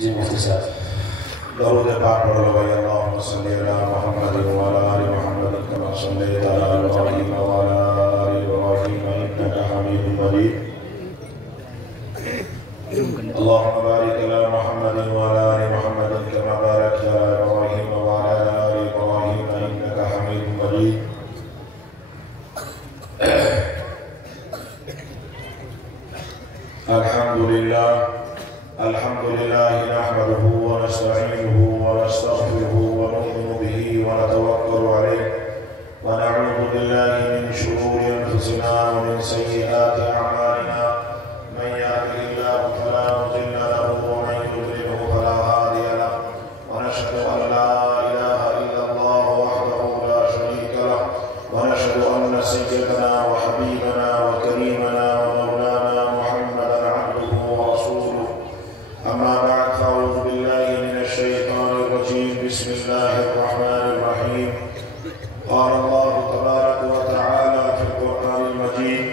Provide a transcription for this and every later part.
جی مفتی صاحب درود پاک پڑھ لو بھائی اللہم صلی علی محمد وعلی آل محمد کما صلیت علی ابراہیم وعلی آل ابراہیم انک حمید مجید اللہم بارک علی محمد وعلی آل محمد کما بارکت علی ابراہیم وعلی آل ابراہیم انک حمید مجید الحمد لله نحمده ونستعينه ونستغفره ونؤمن به ونتوكل عليه ونعوذ بالله من شرور أنفسنا ومن سيئات أعمالنا من يهده الله فلا مضل له ومن يضلله فلا هادي له ونشهد أن لا إله إلا الله وحده لا شريك له ونشهد أن سيدنا وحبيبنا وكريمنا ومولانا محمدا عبده ورسوله أما بعد فأعوذ بالله من الشيطان الرجيم بسم الله الرحمن الرحيم قال الله تبارك وتعالى في القرآن المجيد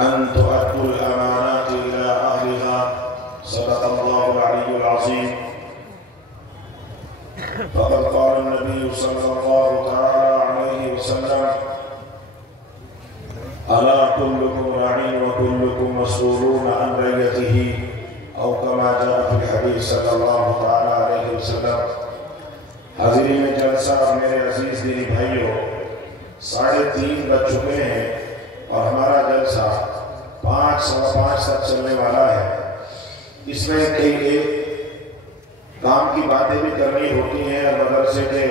أن تؤدوا الأمانات إلى أهلها صدق الله العلي العظيم فقد قال النبي صلى الله تعالى عليه وسلم ألا كلكم راع وكلكم مسؤولون عن رعيته أو كما جاء في الحديث صلى الله تعالى عليه وسلم حاضرین جلسہ میرے عزیز دینی بھائیوں 3:30 بج چکے ہیں اور ہمارا جلسہ 5:15 تک چلنے والا ہے۔ اس میں کئی ایک کام کی باتیں بھی کرنی ہوتی ہیں اور مدرسے کے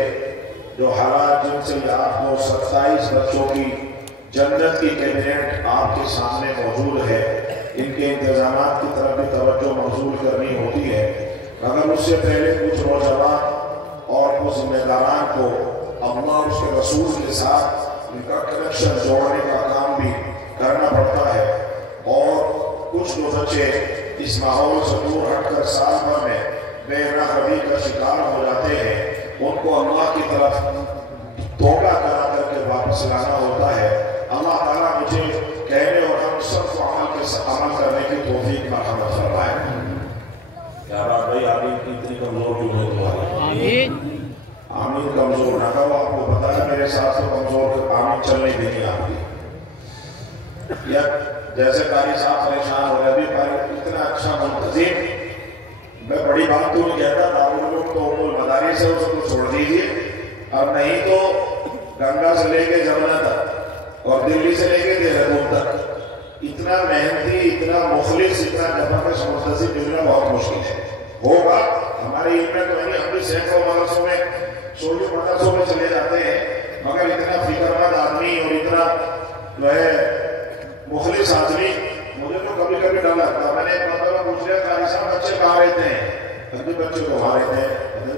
جو حالات جن سے آپ کو 27 بچوں کی جنت کی کیبنٹ آپ کے سامنے موجود ہے، ان کے انتظامات کی طرف بھی توجہ مبذول کرنی ہوتی ہے، مگر اس سے پہلے کچھ نوجوان اور کچھ ذمہ داران کو اللہ اور اس کے رسول کے ساتھ ان کا کنیکشن جوڑنے کا کام بھی کرنا پڑتا ہے، اور کچھ جو بچے اس ماحول سے دور ہٹ کر سال بھر میں بے راہبی کا شکار ہو جاتے ہیں، ان کو اللہ کی طرف توبہ کرا کر کے واپس لانا ہوتا ہے۔ اللہ تعالیٰ مجھے کہنے اور ہم سب کو عمل کرنے کی توفیق مرحمت فرمائے۔ یا بات بھائی آمین کی اتنی کمزور کیوں ہے تمہاری؟ آمین آمین کمزور نہ کرو، آپ کو پتا ہے میرے ساتھ تو کمزور آمین چلنے بھی نہیں آتی۔ یا جیسے قاری صاحب پریشان ہو رہے ابھی اتنا اچھا منتظم، میں بڑی بات تو نہیں کہتا، دارالعلوم تو ام المدارس ہے، اس کو چھوڑ دیجیے، اور نہیں تو گنگا سے لے کے جمنا تک اور دلی سے لے کے دہرادون تک اتنا محنتی، اتنا مخلص، اتنا زبردست منتظم ملنا بہت مشکل ہے۔ ہوگا ہمارے علم میں تو نہیں، ہم بھی سینکڑوں مدرسوں میں سولو مدرسوں میں چلے جاتے ہیں، مگر اتنا فکر مند آدمی اور اتنا جو ہے مخلص آدمی مجھے تو کبھی کبھی ڈر لگتا۔ میں نے ایک مرتبہ پوچھ لیا قاری صاحب بچے کہاں رہتے ہیں؟ ابھی بچے تو وہاں رہتے ہیں،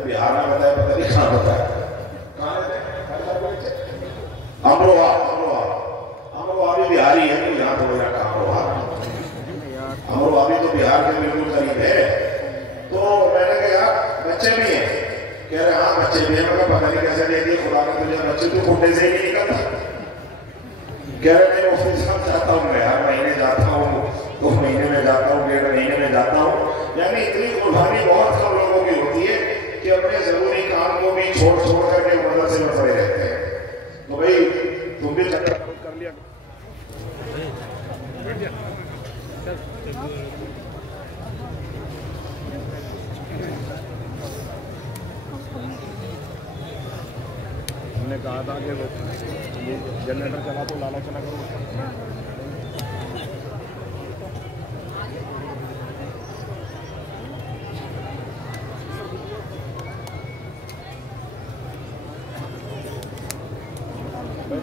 بہار میں بتایا، پتہ نہیں کہاں بتایا، کہاں رہتے ہیں؟ امروہہ بھی بہاری ہے، تو یہاں تو میرا کام امروہہ بھی تو بہار کے بالکل قریب ہے۔ تو میں نے کہا یار بچے بھی ہیں، کہہ رہے ہاں بچے بھی ہیں، مگر پتہ نہیں کیسے دے دیے خدا نے تجھے بچے، تو کھوٹے سے ہی نہیں نکلتا۔ کہہ رہے میں آفس میں جاتا ہوں، میں ہر مہینے جاتا ہوں، 2 مہینے میں جاتا ہوں، 1.5 مہینے میں جاتا ہوں، یعنی اتنی قربانی بہت کم لوگوں کی ہوتی ہے کہ اپنے ضروری کام کو بھی چھوڑ کر کے مدرسے میں پڑے رہتے ہیں۔ تو بھائی تم بھی چکر کر لیا ہم نے کہا تھا کہ یہ جنریٹر چلا تو لالا چلا کرو۔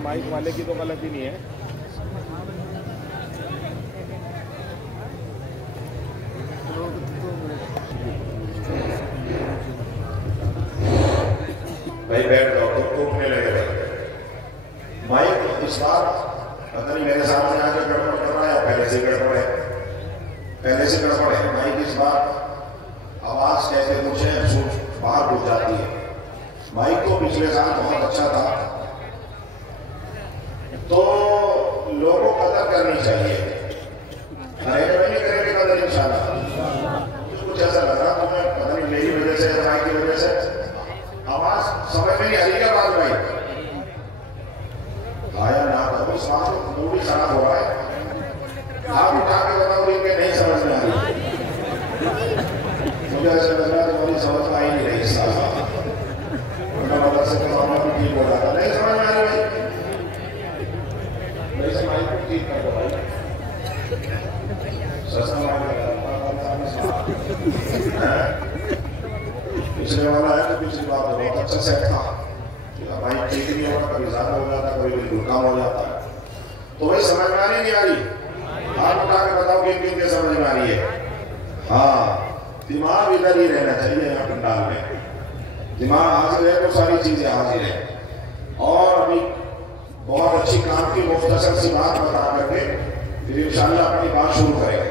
مائک والے کی تو غلطی نہیں ہے، بھائی بیٹھ جاؤ، تو ٹوٹنے لگے بھائی مائک اس بار پتہ نہیں میرے سامنے آ کے گڑبڑ کر رہا ہے، پہلے سے گڑبڑ ہے، مائک اس بار آواز کہتے مجھے باہر ڈوب جاتی ہے۔ مائک تو پچھلے سال بہت اچھا تھا، تو لوگوں قدر کرنی چاہیے، نہیں کریں گے قدر انشاءاللہ۔ پچھلے والا ہے تو پچھلی بات بہت اچھا سیٹ تھا، ہماری ٹھیک نہیں ہوگا، کبھی زیادہ ہو جاتا ہے، کبھی بالکل کم ہو جاتا ہے. تو بھائی سمجھ میں نہیں آ رہی؟ ہاتھ اٹھا کے بتاؤ کن کن کے سمجھ میں آ رہی ہے؟ ہاں، دماغ ادھر ہی رہنا چاہیے یہاں پنڈال میں. دماغ حاضر ہے تو ساری چیزیں حاضر ہیں. اور ابھی بہت اچھی کام کی مختصر سی بات بتا کر کے پھر انشاءاللہ اپنی بات شروع کریں گے.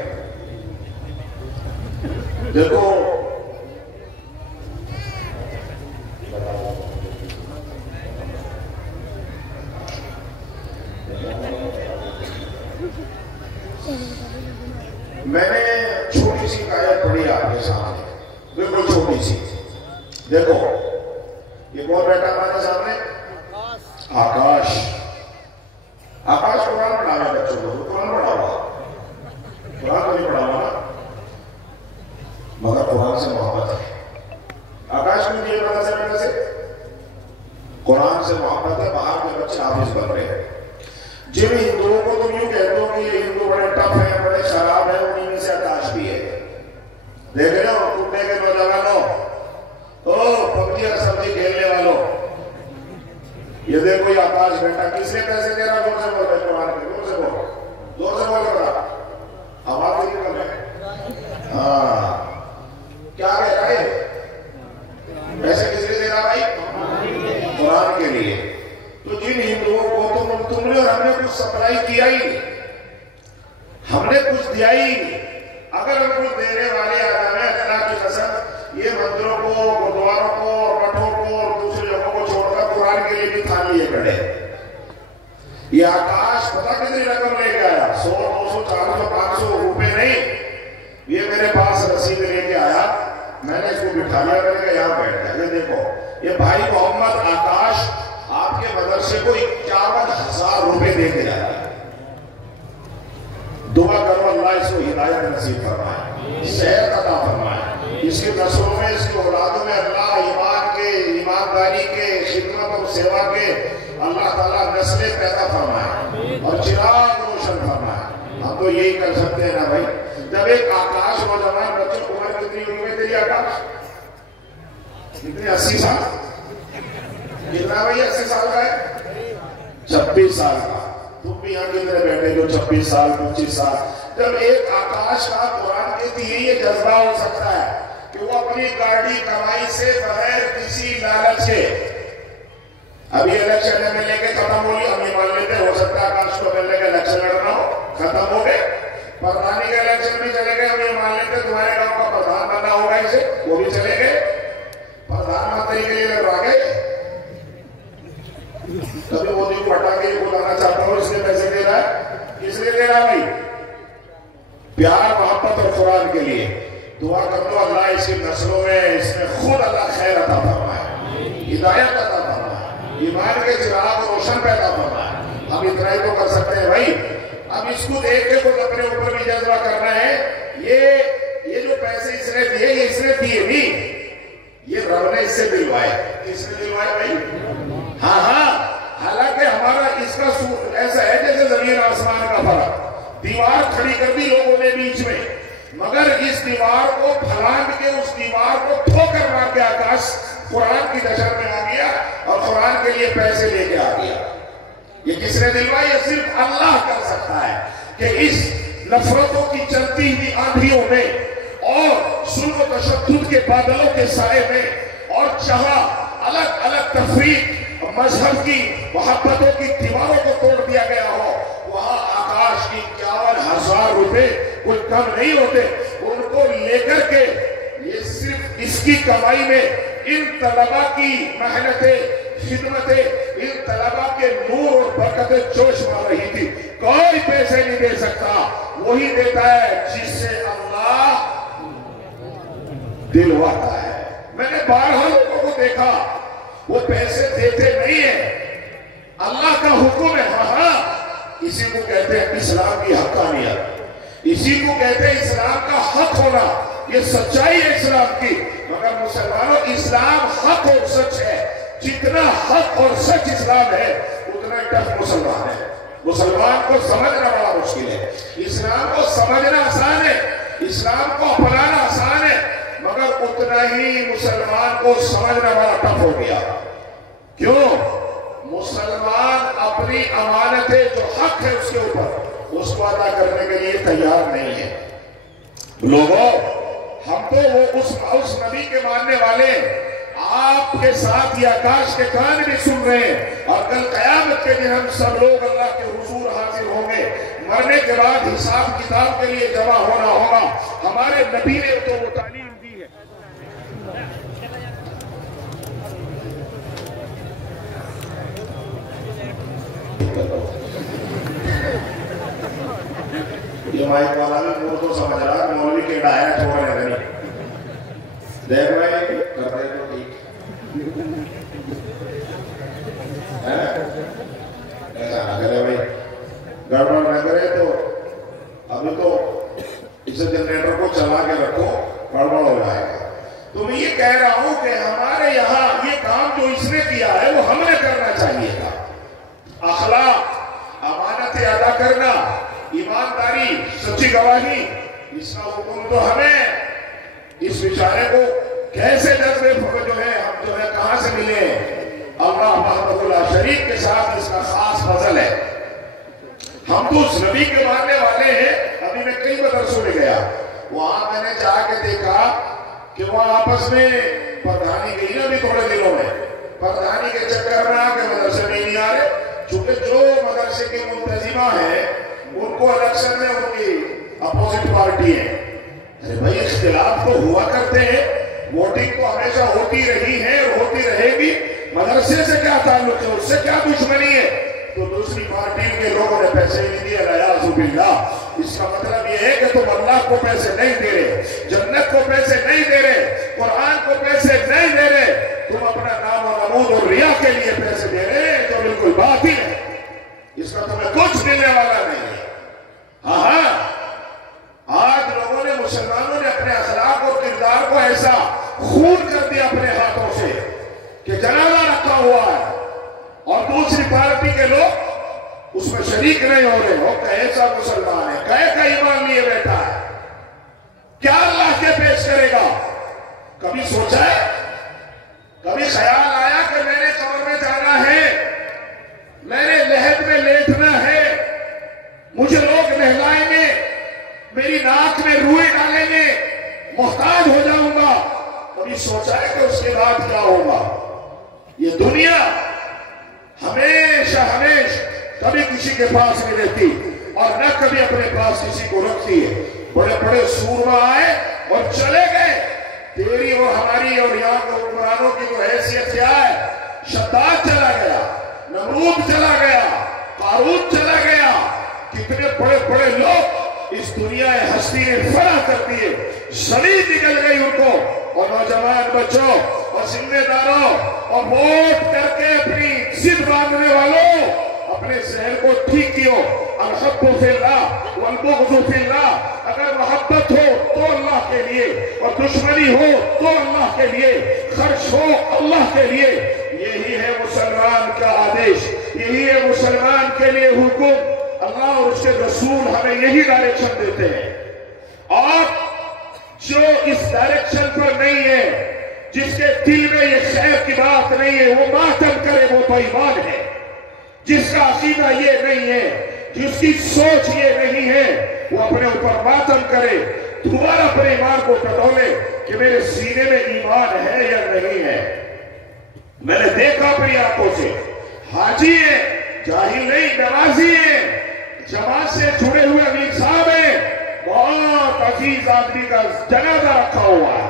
دیکھو میں نے چھوٹی سی آیت پڑھی آپ کے سامنے، بالکل چھوٹی سی. دیکھو یہ کون بیٹھا ہمارے سامنے؟ آکاش. آکاش قرآن پڑھا رہا ہے بچوں کو، قرآن پڑھا ہوا، قرآن کو نہیں پڑھا ہوا نا، مگر قرآن سے محبت ہے. آکاش میں یہ پتا سے قرآن سے محبت ہے. باہر کے بچے حافظ بن رہے ہیں. جن ہندوؤں کو تم یوں کہتے ہو کہ یہ ہندو بڑے ٹف ہیں، بڑے شراب ہیں، انہیں میں سے آکاش بھی ہے. دیکھ رہے ہو ٹوٹنے کے نوجوانوں، پبجی اور سبزی کھیلنے والوں، یہ دیکھو یہ آکاش بیٹا. کس نے پیسے دے رہا؟ زور سے بول رہے جوان کے، زور سے بول، زور سے بول رہا، آواز نہیں نکل رہے. ہاں کیا کہہ رہا ہے؟ پیسے کس لیے دے رہا بھائی؟ قرآن کے لیے. تو جن ہندوؤں کو تم نے اور ہم نے کچھ سپلائی کیا ہی نہیں، ہم نے کچھ دیا ہی نہیں. اگر ہم کچھ دینے والے آدم ہیں، اللہ کی قسم یہ مندروں کو، گردواروں کو اور مٹھوں کو اور دوسری جگہوں کو چھوڑ کر قرآن کے لیے بھی تھان لیے کھڑے. یہ آکاش پتہ کتنی رقم لے کے آیا؟ 100 200 400 500 روپے نہیں. یہ میرے پاس رسید لے کے آیا، میں نے اس کو بٹھا لیا، میں نے کہا یہاں بیٹھ گیا. یہ دیکھو یہ بھائی محمد آکاش آپ کے مدرسے کو 51,000 روپے دے کے جاتا ہے. دعا کرو اللہ اس کو ہدایت نصیب فرمائے، صحت عطا فرمائے. اس کی نسلوں میں، اس کی اولادوں میں اللہ ایمان کے، ایمانداری کے، خدمت اور سیوا کے اللہ تعالیٰ نسلیں پیدا فرمائے اور چراغ روشن فرمائے. ہم تو یہی کر سکتے ہیں نا بھائی. جب ایک آکاش نوجوان بچوں کو عمر کتنی ہوئی تیری آکاش؟ کتنے؟ 80 سال؟ کتنا بھائی 80 سال کا ہے؟ 26 سال کا. تم بھی یہاں کتنے بیٹھے جو 26 سال 25 سال. جب ایک آکاش کا قرآن کہتی ہے یہ جذبہ ہو سکتا ہے کہ وہ اپنی گاڑی کمائی سے بغیر کسی لالچ کے، ابھی الیکشن میں لے کے ختم ہو گئی، ہم یہ مان لیتے ہو سکتا ہے آکاش کو ملنے کا الیکشن لڑنا ہو، ختم ہو گئے. پردھانی کا الیکشن بھی چلے گئے، ہم یہ مان لیتے تمہارے گاؤں کا پردھان بننا ہوگا اسے، وہ بھی چلے گئے. پردھان منتری کے لیے لڑوا گئے. کبھی مودی کو ہٹا کے یہ بلانا چاہتا ہوں اس لیے پیسے دے رہا ہے. کس لیے دے رہا بھائی؟ پیار محبت اور قرآن کے لیے. دعا کر دو اللہ اس کی نسلوں میں، اس میں خود اللہ خیر عطا فرمائے، ہدایت عطا فرمائے، ایمان کے چراغ روشن پیدا فرمائے. ہم اتنا ہی تو کر سکتے ہیں بھائی. اب اس کو دیکھ کے کچھ اپنے اوپر بھی جذبہ کرنا ہے. یہ جو پیسے اس نے دیے، یہ اس نے دیے نہیں، یہ رب نے اس سے دلوائے. کس نے دلوائے بھائی؟ ہاں ہاں. حالانکہ ہمارا اس کا ایسا ہے جیسے زمین آسمان کا فرق. دیوار کھڑی کر دی لوگوں نے بیچ میں، مگر اس دیوار کو پھلانگ کے، اس دیوار کو ٹھوکر مار کے آکاش قرآن کی دشر میں آ گیا اور قرآن کے لیے پیسے لے کے آ گیا. یہ کس نے دلوائی؟ یہ صرف اللہ کر سکتا ہے کہ اس نفرتوں کی چلتی ہوئی آندھیوں میں اور ظلم و تشدد کے بادلوں کے سائے میں، اور جہاں الگ الگ تفریق مذہب کی محبتوں کی دیواروں کو توڑ دیا گیا ہو، وہاں آکاش کی 51,000 روپے کوئی کم نہیں ہوتے. ان کو لے کر کے یہ صرف اس کی کمائی میں ان طلبہ کی محنتیں، خدمتیں، ان طلبہ کے نور اور برکتیں جوش مار رہی تھی. کوئی پیسے نہیں دے سکتا، وہی دیتا ہے جس سے اللہ دلواتا ہے. میں نے بارہا لوگوں کو دیکھا وہ پیسے دیتے نہیں ہیں، اللہ کا حکم ہے. ہاں اسی کو کہتے ہیں اسلام کی حقانیت، اسی کو کہتے ہیں اسلام کا حق ہونا. یہ سچائی ہے اسلام کی. مگر مسلمانوں اسلام حق اور سچ ہے. جتنا حق اور سچ اسلام ہے اتنا ٹف مسلمان ہے. مسلمان کو سمجھنا بڑا مشکل ہے. اسلام کو سمجھنا آسان ہے، اسلام کو اپنانا آسان اتنا ہی مسلمان کو سمجھنا بڑا ٹف ہو گیا. کیوں؟ مسلمان اپنی امانتیں جو حق ہے اس کے اوپر اس کو ادا کرنے کے لیے تیار نہیں ہے. لوگوں ہم تو وہ اس نبی کے ماننے والے آپ کے ساتھ یہ آکاش کے کان بھی سن رہے ہیں اور کل قیامت کے دن ہم سب لوگ اللہ کے حضور حاضر ہوں گے. مرنے کے بعد حساب کتاب کے لیے جمع ہونا ہوگا. ہمارے نبی نے تو وہ تعلیم دی ہے. یہ مائک والا بھی وہ تو سمجھ رہا کہ مولوی کے ڈائریکٹ ہو رہے ہیں. دیکھ رہے ہیں کر رہے تو ٹھیک ایسا نہ کرے بھائی, گڑبڑ نہ کرے. تو ابھی تو اسے جنریٹر کو چلا کے رکھو, گڑبڑ ہو جائے گا. تو میں یہ کہہ رہا ہوں کہ ہمارے یہاں یہ کام جو اس نے کیا ہے وہ ہم نے کرنا چاہیے تھا. اخلاق, امانتیں ادا کرنا, ایمانداری, سچی گواہی, اس کا حکم تو ہمیں. اس بیچارے کو کیسے جذبے جو ہے ہم جو ہے کہاں سے ملے ہیں؟ اللہ وحدہ لا شریک کے ساتھ اس کا خاص فضل ہے. ہم تو اس نبی کے ماننے والے ہیں. ابھی میں کئی مدرسوں میں گیا, وہاں میں نے جا کے دیکھا کہ وہ آپس میں پردھانی گئی نا ابھی تھوڑے دنوں میں, پردھانی کے چکر میں آ کے مدرسے میں نہیں آ رہے. چونکہ جو مدرسے کے منتظمہ ہیں ان کو الیکشن میں ان کی اپوزٹ پارٹی ہے. ارے بھائی اختلاف تو ہوا کرتے ہیں, ووٹنگ تو ہمیشہ ہوتی رہی ہے اور ہوتی رہے گی. مدرسے سے کیا تعلق ہے, اس سے کیا دشمنی ہے؟ تو دوسری پارٹی کے لوگوں نے پیسے نہیں دیے, نعوذ باللہ. اس کا مطلب یہ ہے کہ تم اللہ کو پیسے نہیں دے رہے, جنت کو پیسے نہیں دے رہے, قرآن کو پیسے نہیں دے رہے, تم اپنا نام و نمود اور ریا کے لیے پیسے دے رہے ہیں جو بالکل باطل ہے. اس کا تمہیں کچھ ملنے والا نہیں ہے. ہاں آج لوگوں نے, مسلمانوں نے اپنے اخلاق اور کردار کو ایسا خون کر دیا اپنے ہاتھوں سے کہ جنازہ رکھا ہوا ہے اور دوسری پارٹی کے لوگ اس میں شریک نہیں ہو رہے. ہو کہ ایسا مسلمان ہے, کہے کا ایمان لیے بیٹھا ہے, کیا اللہ کے پیش کرے گا؟ کبھی سوچا ہے, کبھی خیال آیا کہ میں نے قبر میں جانا ہے, میں نے لحد میں لیٹنا ہے, مجھے لوگ نہلائیں گے, میری ناک میں روئے ڈالیں گے, محتاج ہو جاؤں گا. کبھی سوچا ہے کہ اس کے بعد کیا ہوگا؟ یہ دنیا ہمیشہ کبھی کسی کے پاس نہیں رہتی اور نہ کبھی اپنے پاس کسی کو رکھتی ہے. بڑے بڑے سورما آئے اور چلے گئے. تیری اور ہماری اور یہاں کے حکمرانوں کی جو حیثیت کیا ہے؟ شداد چلا گیا, نمرود چلا گیا, قارون چلا گیا. کتنے بڑے بڑے لوگ اس دنیا ہستی نے فنا کر دیے, زمین نکل گئی ان کو. اور نوجوان بچوں اور ذمہ داروں اور ووٹ کر کے اپنی ضد باندھنے والوں, اپنے ذہن کو ٹھیک کیو. الحب فی اللہ والبغض فی اللہ. اگر محبت ہو تو اللہ کے لیے اور دشمنی ہو تو اللہ کے لیے, خرچ ہو اللہ کے لیے. یہی ہے مسلمان کا آدیش, یہی ہے مسلمان کے لیے حکم. اللہ اور اس کے رسول ہمیں یہی ڈائریکشن دیتے ہیں. اور جو اس ڈائریکشن پر نہیں ہے, جس کے دل میں یہ خیر کی بات نہیں ہے, وہ ماتم کرے, وہ بے ایمان ہے. جس کا عقیدہ یہ نہیں ہے, جس کی سوچ یہ نہیں ہے, وہ اپنے اوپر ماتم کرے, دوبارہ اپنے ایمان کو ٹٹولے کہ میرے سینے میں ایمان ہے یا نہیں ہے. میں نے دیکھا اپنی آنکھوں سے, حاجی ہے, جاہل نہیں, نمازی ہے, جماعت سے جڑے ہوئے امیر صاحب ہیں, بہت عزیز آدمی کا جنازہ رکھا ہوا ہے,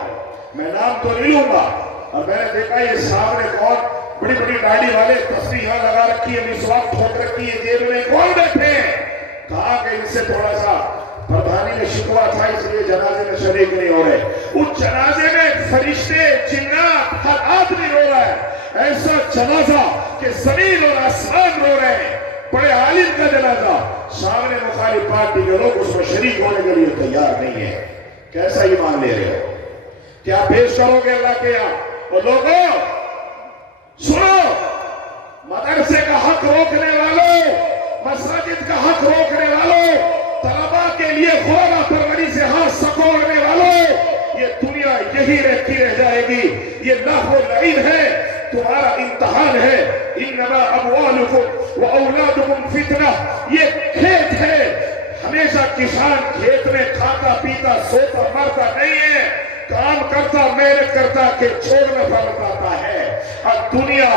میں نام تو نہیں لوں گا. اور میں نے دیکھا یہ سامنے کون بڑی بڑی داڑھی والے تسبیح لگا رکھی ہے, مسواک ٹھوک رکھی ہے, جیب میں کون بیٹھے ہیں؟ کہا کہ ان سے تھوڑا سا پردھانی میں شکوہ تھا, اس لیے جنازے میں شریک نہیں ہو رہے. اس جنازے میں فرشتے, جنات, ہر آدمی رو رہا ہے. ایسا جنازہ کہ زمین اور آسمان رو رہے ہیں. بڑے عالم کا جنازہ, سامنے مخالف پارٹی کے لوگ اس میں شریک ہونے کے لیے تیار نہیں ہے. کیسا ایمان لے رہے ہو؟ کیا پیش کرو گے اللہ کے یہاں؟ اور لوگوں سنو, مدرسے کا حق روکنے والوں, مساجد کا حق روکنے والوں, طلباء کے لیے خدا پروری سے ہاتھ سکوڑنے والوں, یہ دنیا یہی یہی رہتی رہ جائے گی. یہ لہو و لعب ہے، تمہارا امتحان ہے. انما اموالکم و اولادکم فتنہ، یہ کھیت ہے. ہمیشہ کسان کھیت میں کھاتا پیتا سوتا مرتا نہیں ہے، کام کرتا محنت کرتا کہ چھوڑنا پڑتا ہے. اور دنیا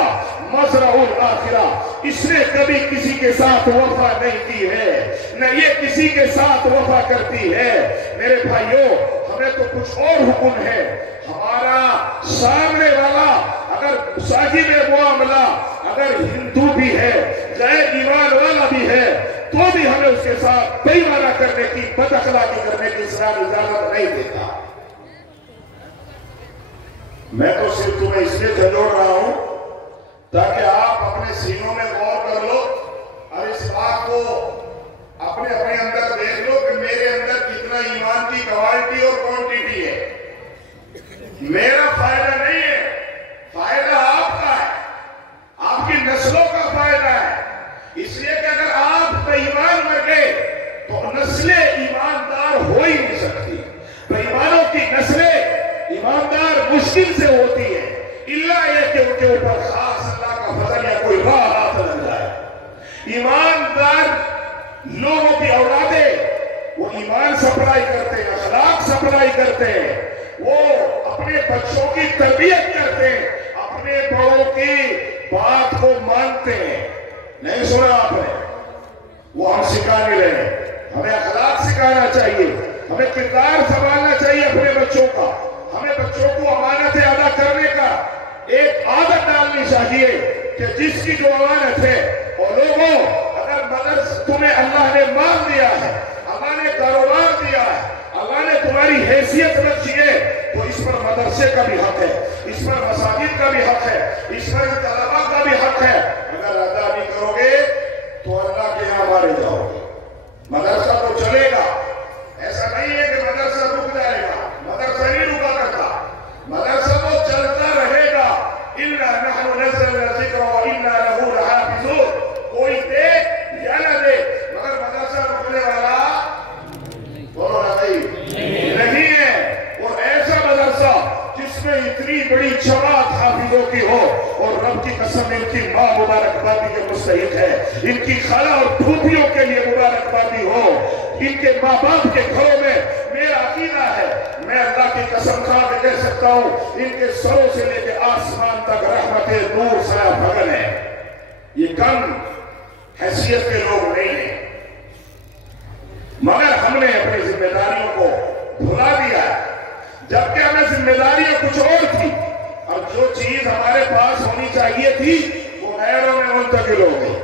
مزرع الآخرہ، اس نے کبھی کسی کے ساتھ وفا نہیں کی ہے، نہ یہ کسی کے ساتھ وفا کرتی ہے. میرے بھائیوں، ہمیں تو کچھ اور حکم ہے. ہمارا سامنے والا اگر صاحب معاملہ اگر ہندو بھی ہے، غیر ایمان والا بھی ہے، تو بھی ہمیں اس کے ساتھ بے ایمانی کرنے کی، بد اخلاقی کرنے کی اسلام اجازت نہیں دیتا. میں تو صرف تمہیں اس لیے جھنجھوڑ رہا ہوں تاکہ آپ اپنے سینوں میں غور کر لو اور اس بات کو اپنے اندر دیکھ لو کہ میرے اندر کتنا ایمان کی کوالٹی اور کوانٹیٹی ہے. میرا فائدہ نہیں ہے، فائدہ آپ کا ہے، آپ کی نسلوں کا فائدہ ہے. اس لیے کہ اگر آپ بے ایمان مر گئے تو نسلیں ایماندار ہو ہی نہیں سکتی. بے ایمانوں کی نسلیں ایماندار مشکل سے ہوتی ہے، اللہ یہ کہ ان کے اوپر خاص اللہ کا فضل یا کوئی راہ ہاتھ لگ جائے. ایماندار لوگوں کی اولادیں وہ ایمان سپلائی کرتے ہیں، اخلاق سپلائی کرتے ہیں، وہ اپنے بچوں کی تربیت کرتے ہیں، اپنے بڑوں کی بات کو مانتے ہیں. نہیں سنا آپ نے؟ وہ ہم سکھا نہیں رہے. ہمیں اخلاق سکھانا چاہیے، ہمیں کردار سنبھالنا چاہیے اپنے بچوں کا. ہمیں بچوں کو امانتیں ادا کرنے کا ایک عادت ڈالنی چاہیے کہ جس کی جو امانت ہے. اور لوگوں، اگر مدرسہ تمہیں اللہ نے مال دیا ہے، اللہ نے کاروبار دیا ہے، اللہ نے تمہاری حیثیت بخشی ہے، تو اس پر مدرسے کا بھی حق ہے، اس پر مساجد کا بھی حق ہے، اس پر طلباء کا بھی حق ہے. اگر ادا نہیں کرو گے تو اللہ کے یہاں مارے جاؤ گے. مدرسہ تو چلے گا، ایسا نہیں ہے کہ مدرسہ رک جائے گا. مدرسہ نہیں رکا کرتا، مدرسہ تو چلتا رہے گا. اِنَّا نَحْنُ نَزَّلْنَا الذِّكْرَ وَإِنَّا لَهُ لَحَافِظُونَ. کوئی دے یا نہ دے مگر مدرسہ رکنے والا بولو نہ بھائی نہیں ہے. اور ایسا مدرسہ جس میں اتنی بڑی جماعت حافظوں کی ہو، اور رب کی قسم ان کی ماں مبارکبادی کے مستحق ہے، ان کی خالہ اور پھوپھیوں کے لیے مبارکبادی ہو. ان کے ماں باپ کے گھروں میں میرا عقیدہ ہے، میں اللہ کی قسم کھا کے کہہ سکتا ہوں، ان کے سروں سے لے کے آسمان تک رحمت نور سایہ بھگن ہے. یہ کم حیثیت کے لوگ نہیں ہیں، مگر ہم نے اپنی ذمہ داریوں کو بھلا دیا ہے، جبکہ ہمیں ذمہ داریاں کچھ اور تھی. اور جو چیز ہمارے پاس ہونی چاہیے تھی وہ غیروں میں منتقل ہو گئی.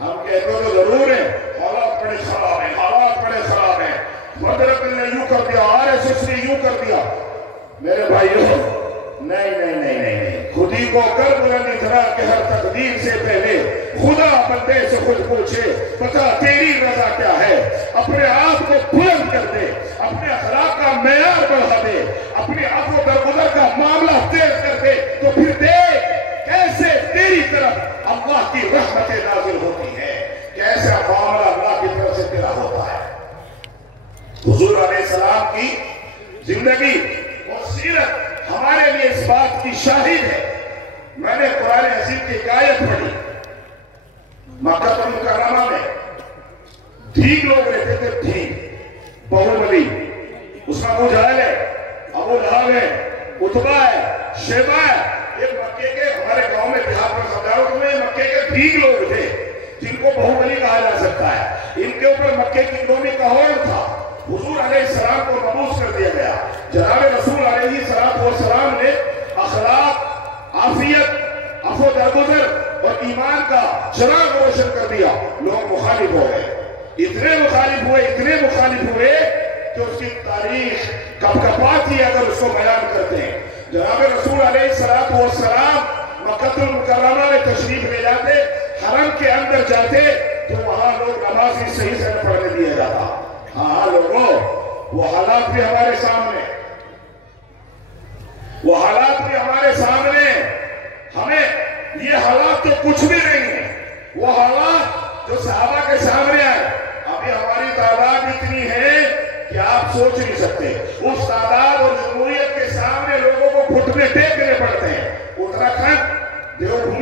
ہم کہتے تو ضرور ہیں حالات بڑے خراب ہیں، حالات بڑے خراب ہیں، مدرک نے یوں کر دیا، RSS نے یوں کر دیا. میرے بھائیوں، نہیں نہیں نہیں نہیں، خود ہی کو کر بلند اتنا کہ ہر تقدیر سے پہلے خدا بندے سے خود پوچھے بتا تیری رضا کیا ہے. اپنے آپ کو بلند کر دے، اپنے اخلاق کا معیار بڑھا دے، اپنے عفو درگزر کا معاملہ تیز کر دے، تو پھر دیکھ کیسے تیری طرف اللہ کی رحمت نازل ہوتی ہے، کیسا معاملہ اللہ کی طرف سے تیرا ہوتا ہے. حضور علیہ السلام کی زندگی اور سیرت ہمارے لیے اس بات کی شاہد ہے. میں نے قرآن عظیم کی ایک آیت پڑھی، مکہ المکرمہ میں ٹھیک لوگ رہتے تھے، ٹھیک باہوبلی، اس میں ابو جہل ہے، ابو لہب ہے، عتبہ ہے، شیبہ ہے. یہ مکے کے ہمارے گاؤں میں بہار میں سمجھاؤ میں مکے کے ٹھیک لوگ تھے جن کو باہوبلی کہا جا سکتا ہے. ان کے اوپر مکے کی قومی کا ہول تھا. حضور علیہ السلام کو مبعوث کر دیا گیا. جناب رسول علیہ السلام نے اخلاق، عافیت، عفو درگزر اور ایمان کا چراغ روشن کر دیا. لوگ مخالف ہو گئے، اتنے مخالف ہوئے کہ اس کی تاریخ کب کپاتی اگر اس کو بیان کرتے ہیں. جناب رسول علیہ السلام مکہ المکرمہ میں تشریف لے جاتے، حرم کے اندر جاتے تو وہاں لوگ نماز ہی صحیح سے پڑھنے دیا جاتا. ہاں لوگوں، وہ حالات بھی ہمارے سامنے، ہمیں یہ حالات تو کچھ بھی نہیں ہے. وہ حالات جو صحابہ کے سامنے آئے، ابھی ہماری تعداد اتنی ہے کہ آپ سوچ نہیں سکتے. اس تعداد اور جمہوریت کے سامنے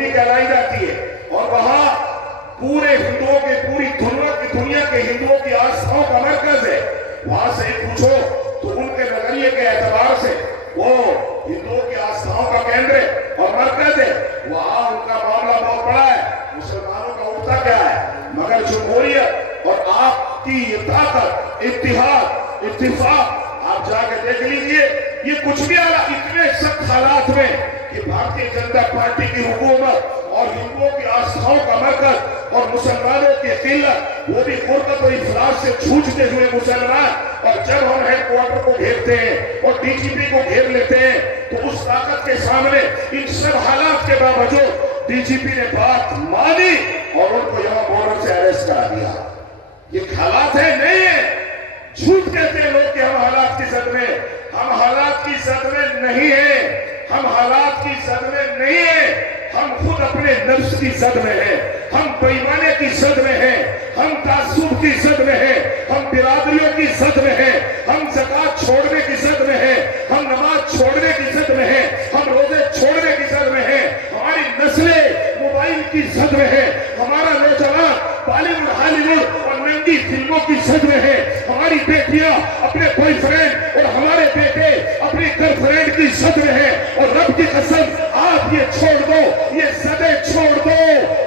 یہودی کہلائی جاتی ہے، اور وہاں پورے ہندوؤں کے پوری دنیا کے ہندوؤں کی آستھاؤں کا مرکز ہے۔ وہاں سے پوچھو تو ان کے نظریے کے اعتبار سے وہ ہندوؤں کی آستھاؤں کا کیندر اور مرکز ہے۔ وہاں ان کا معاملہ بہت بڑا ہے، مسلمانوں کا اٹھتا کیا ہے، مگر جمہوریت اور آپ کی یہ طاقت، اتحاد، اتفاق، آپ جا کے دیکھ لیجئے یہ کچھ بھی اتنے سخت حالات میں کہ بھارتیہ جنتا پارٹی کی حکومت اور ہندوؤں کی آستھاؤں کا مرکز اور مسلمانوں کی قلت، وہ بھی غربت و افلاس سے جھوجتے ہوئے مسلمان، اور جب ہم ہیڈ کوارٹر کو گھیرتے ہیں اور ڈی جی پی کو گھیر لیتے ہیں تو اس طاقت کے سامنے ان سب حالات کے باوجود ڈی جی پی نے بات مانی اور ان کو یہاں بارڈر سے اریسٹ کرا دیا۔ یہ حالات ہے نہیں ہے، جھوٹ کہتے ہیں لوگ کہ ہم حالات کی زد میں، ہم حالات کی زد میں نہیں ہیں، ہم حالات کی زد میں نہیں ہیں، ہم خود اپنے نفس کی زد میں ہیں، ہم بےایمانی کی زد میں ہیں، ہم تعصب کی زد میں ہیں، ہم برادریوں کی زد میں ہیں، ہم زکوٰۃ چھوڑنے کی زد میں ہیں، ہم نماز چھوڑنے کی زد میں ہیں، ہم روزے چھوڑنے کی زد میں ہیں، ہماری نسلیں موبائل کی زد میں ہیں، ہمارا نوجوان بالی ووڈ، ہالی ووڈ اور ننگی فلموں کی زد میں ہیں، ہماری بیٹیاں اپنے بوائے فرینڈ اور ہمارے بیٹے اپنی گرل فرینڈ کی زد میں ہیں، اور رب کی قسم آپ یہ چھوڑ دو، یہ زدیں چھوڑ دو،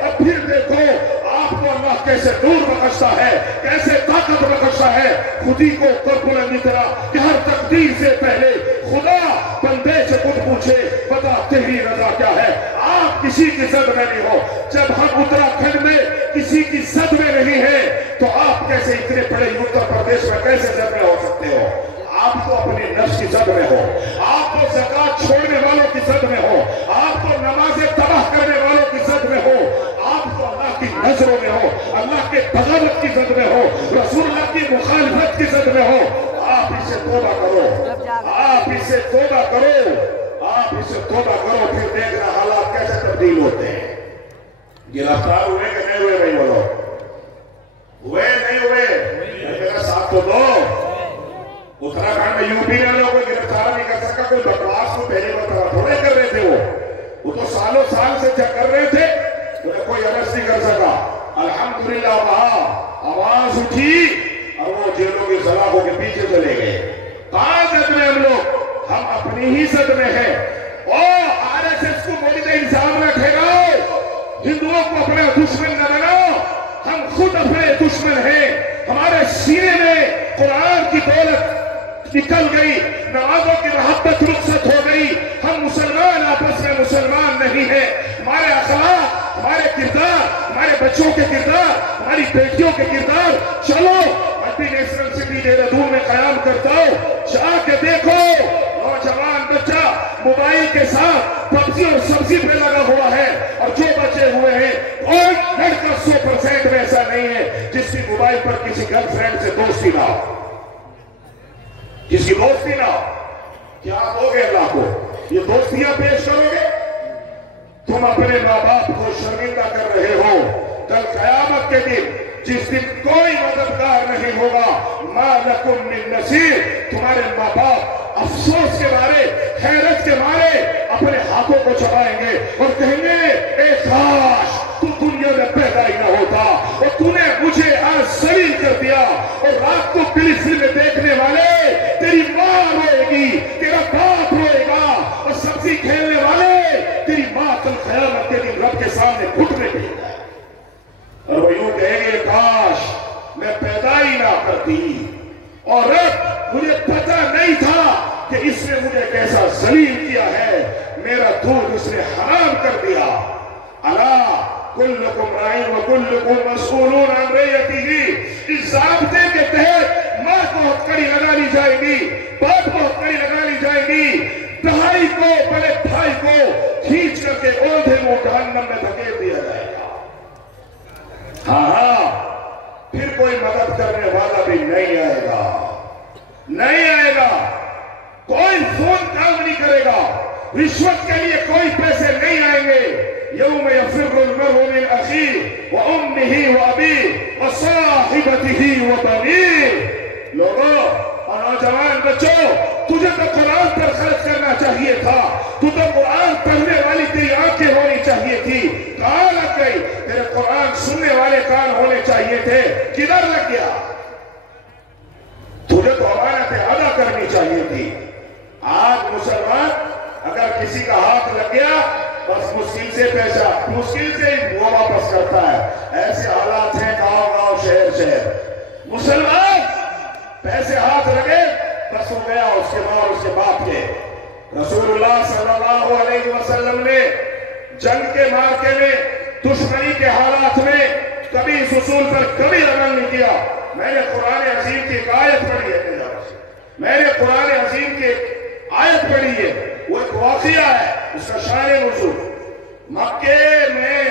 اب پھر دیکھو آپ کو اللہ کیسے نور بخشتا ہے، کیسے طاقت بخشتا ہے۔ خودی کو بلندی طرح کہ ہر تقدیر سے پہلے خدا بندے سے خود پوچھے بتا تیری رضا کیا ہے۔ آپ کسی کی زد میں نہیں ہو، جب ہم اتراکھنڈ میں کسی کی زد میں نہیں ہیں تو آپ کیسے اتنے بڑے اتر پردیش میں کیسے زد میں ہو سکتے ہو؟ آپ تو اپنے نفس کی زد میں ہو، آپ تو زکوٰۃ چھوڑنے والوں کی زد میں ہو، آپ تو نمازیں تباہ کرنے والوں کی زد میں ہو، آپ تو اللہ کی نظروں میں ہو، اللہ کے بغاوت کی زد میں ہو، رسول اللہ کی مخالفت کی زد میں ہو۔ آپ اسے توبہ کرو، آپ اسے توبہ کرو، آپ اسے توبہ کرو، پھر دیکھنا حالات کیسے تبدیل ہوتے ہیں۔ گرفتار ہوئے کہ نہیں ہوئے بھائی بولو؟ ہوئے نہیں ہوئے؟ میرا ساتھ تو دو۔ اتراکھنڈ میں یو پی نے لوگوں کو گرفتار نہیں کر سکا، کوئی بکواس کو پہلی مرتبہ تھوڑے کر رہے تھے، وہ تو سالوں سال سے چیک کر رہے تھے، انہیں کوئی اریسٹ نہیں کر سکا۔ الحمدللہ وہاں آواز اٹھی اور وہ جیلوں کے سلاخوں کے پیچھے چلے گئے۔ کہاں زد میں ہم لوگ؟ ہم اپنی ہی زد میں ہیں۔ اور آر ایس ایس کو مودی نے الزام نہ ٹھہراؤ، ہندوؤں کو اپنا دشمن نہ بناؤ، ہم خود اپنے دشمن ہیں۔ ہمارے سینے میں قرآن کی دولت نکل گئی، نمازوں کی محبت رخصت ہو گئی، ہم مسلمان آپس میں مسلمان نہیں ہیں۔ ہمارے اخلاق، ہمارے کردار، ہمارے بچوں کے کردار، ہماری بیٹیوں کے کردار، چلو ملٹی نیشنل سٹی دہرادون میں قیام کرتا ہوں، جا کے دیکھو نوجوان بچہ موبائل کے ساتھ پبجی اور سبزی پہ لگا ہوا ہے، اور جو بچے ہوئے ہیں کوئی لڑکا 100% میں ایسا نہیں ہے جس کی موبائل پر کسی گرل فرینڈ سے دوستی نہ ہو، جس کی دوستی نہ ہو۔ کیا دو گے اللہ کو؟ یہ دوستیاں پیش کرو گے؟ تم اپنے ماں باپ کو شرمندہ کر رہے ہو۔ کل قیامت کے دن جس دن کوئی مددگار نہیں ہوگا، ما لکم من نصیر، تمہارے ماں باپ افسوس کے مارے، حیرت کے مارے اپنے ہاتھوں کو چبائیں گے اور کہیں گے اے کاش تو دنیا میں پیدا ہی نہ ہوتا، اور تو نے مجھے آج ذلیل کر دیا۔ اور رات کو پولیس فلمیں دیکھنے والے تیری ماں روئے گی، تیرا باپ روئے گا، اور سبزی کھیلنے والے تیری ماں کل قیامت کے دن رب کے سامنے گھٹنے پہ ہے، اور وہ یوں کہیں گے کاش میں پیدا ہی نہ کرتی، اور رب مجھے پتہ نہیں تھا کہ اس نے مجھے کیسا ذلیل کیا ہے، میرا دودھ اس نے حرام کر دیا۔ الا کلکم راعٍ وکلکم مسئولون عن رعیتہ، اس ضابطے کے تحت ماں کو ہتھکڑی لگا لی جائے گی، باپ کو ہتھکڑی لگا لی جائے گی، بھائی کو، بڑے بھائی کو کھینچ کر کے اوندھے منہ جہنم میں دھکیل دیا جائے گا۔ ہاں پھر کوئی مدد کرنے والا بھی نہیں آئے گا، نہیں آئے گا، کوئی فون کال نہیں کرے گا، رشوت کے لیے کوئی پیسے نہیں آئیں گے۔ یوم یفر المرء من اخیہ وامہ وابیہ وصاحبتہ وبنیہ۔ لوگوں اور نوجوان بچوں، تجھے تو قرآن پر خرچ کرنا چاہیے تھا، تو قرآن پڑھنے والی تیری آنکھیں ہونی چاہیے تھی، مسلمان سننے والے کان ہونے چاہیے تھے، کدھر لگ گیا؟ تجھے تو امانت ادا کرنی چاہیے تھی۔ آج مسلمان اگر کسی کا ہاتھ لگ گیا بس مشکل سے پیسہ، مشکل سے وہ واپس کرتا ہے۔ ایسے حالات ہیں گاؤں گاؤں، شہر شہر۔ مسلمان پیسے ہاتھ لگے بس ہو گیا اس کے ماں اور اس کے باپ کے۔ رسول اللہ صلی اللہ علیہ وسلم نے جنگ کے مارکے میں، دشمنی کے حالات میں کبھی اس اصول پر کبھی عمل نہیں کیا۔ میں نے قرآن عظیم کی ایک آیت پڑھی ہے، میں نے قرآن عظیم کی ایک آیت پڑھی ہے، وہ ایک واقعہ ہے، اس کا شان نزول۔ مکے میں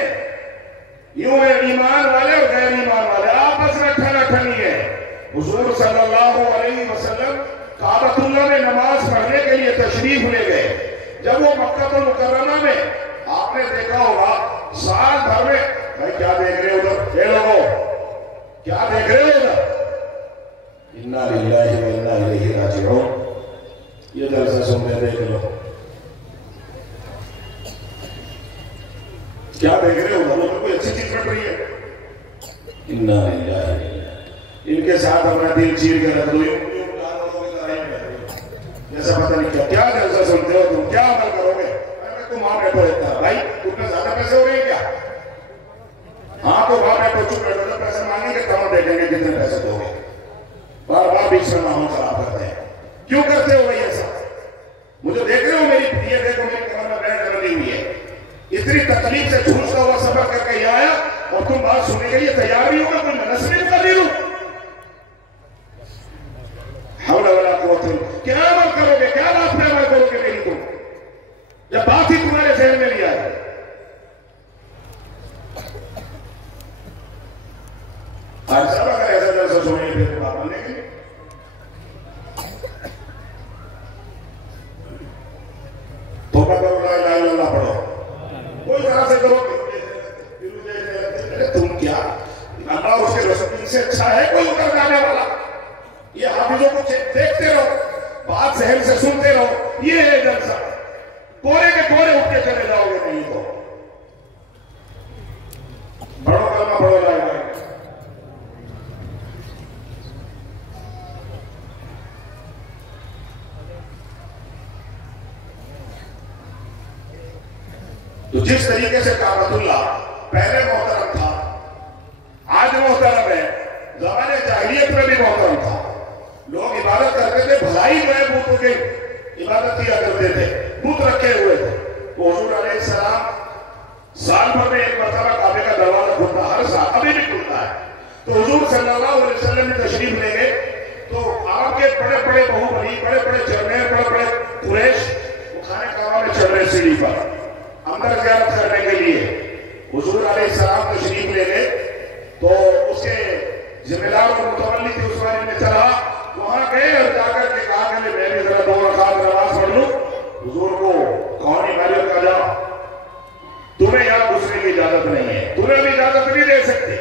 یوں ہے، ایمان والے اور غیر ایمان والے آپس میں ٹھنا ٹھنی ہے۔ حضور صلی اللہ علیہ وسلم کعبۃ اللہ میں نماز پڑھنے کے لیے تشریف لے گئے۔ جب وہ مکہ المکرمہ میں، آپ نے دیکھا ہوگا سال بھر میں، بھائی کیا دیکھ رہے ہو ادھر، اے لوگوں کیا دیکھ رہے ہو ادھر؟ انا للہ و انا الیہ راجعون، یہ درس سن کے دیکھ لو، کیا دیکھ رہے ہو ادھر؟ کوئی اچھی چیز پڑھ رہی ہے؟ انا للہ، ان کے ساتھ اپنا دل چیر کے رکھ دو، جیسا پتہ نہیں کیا جلسہ سنتے ہو تم، کیا عمل کرو گے؟ تم وہاں بیٹھو رہتا ہے بھائی، تم نے زیادہ پیسے ہو رہے ہیں کیا؟ ہاں تو وہاں بیٹھو، چپ بیٹھو، تو پیسے مانگیں گے تب دیکھیں گے کتنے پیسے دو گے۔ بار بار بیچ میں ماحول خراب کرتے ہیں، کیوں کرتے ہو بھائی ایسا؟ مجھے دیکھ رہے ہو میری، یہ دیکھو میری کمر میں بیٹھ بنی ہوئی ہے، اتنی تکلیف سے جھوجتا ہوا سفر کر کے یہ آیا اور تم بات سننے کے لیے تیار نہیں ہوگا؟ کوئی نسلی مقرر ہوں، حول ولا قوت، کیا عمل کرو گے؟ کیا بات پہ عمل کرو گے میری تم، جب بات ہی تمہارے ذہن میں نہیں آئے؟ آج سب اگر ایسا جیسا سوئیں پھر بات بننے گی، توبہ کرو، لا الہ الا اللہ پڑھو، کوئی طرح سے کرو گے، تم کیا اللہ اس کے رسول سے اچھا ہے کوئی اتر جانے والا؟ یہ حافظوں کو دیکھتے رہو، بات ذہن سے سنتے رہو، یہ ہے جلسہ، کورے کے کورے اٹھ کے چلے جاؤ گے نہیں تو۔ بڑھو کلمہ پڑھو، لا الہ الا اللہ۔ تو جس طریقے سے کعبۃ اللہ پہلے محترم تھا، آج محترم ہے، زمانے جاہلیت میں بھی محترم تھا، لوگ عبادت کرتے تھے، بھلائی جو ہے بتوں کی عبادت کیا کرتے تھے، بت رکھے ہوئے تھے۔ تو حضور علیہ السلام سال بھر میں ایک مرتبہ کعبے کا دروازہ کھلتا، ہر سال، ابھی بھی کھلتا ہے۔ تو حضور صلی اللہ علیہ وسلم نے تشریف لے گئے تو آپ کے بڑے بڑے بہو بھائی، بڑے بڑے جرنیل، بڑے بڑے قریش، وہ خانہ کعبہ میں چل رہے سیڑھی پر اندر زیارت کرنے کے لیے۔ حضور علیہ السلام تشریف لے گئے تو اس کے ذمہ دار اور متولی تھے، اس بارے میں چلا، وہاں گئے اور جا کر کے کہا کہ میں بھی ذرا 2 رکعت نماز پڑھ لوں۔ حضور کو کہانی مالیوں کا جا، تمہیں یہاں گھسنے کی اجازت نہیں ہے، تمہیں بھی اجازت نہیں دے سکتے۔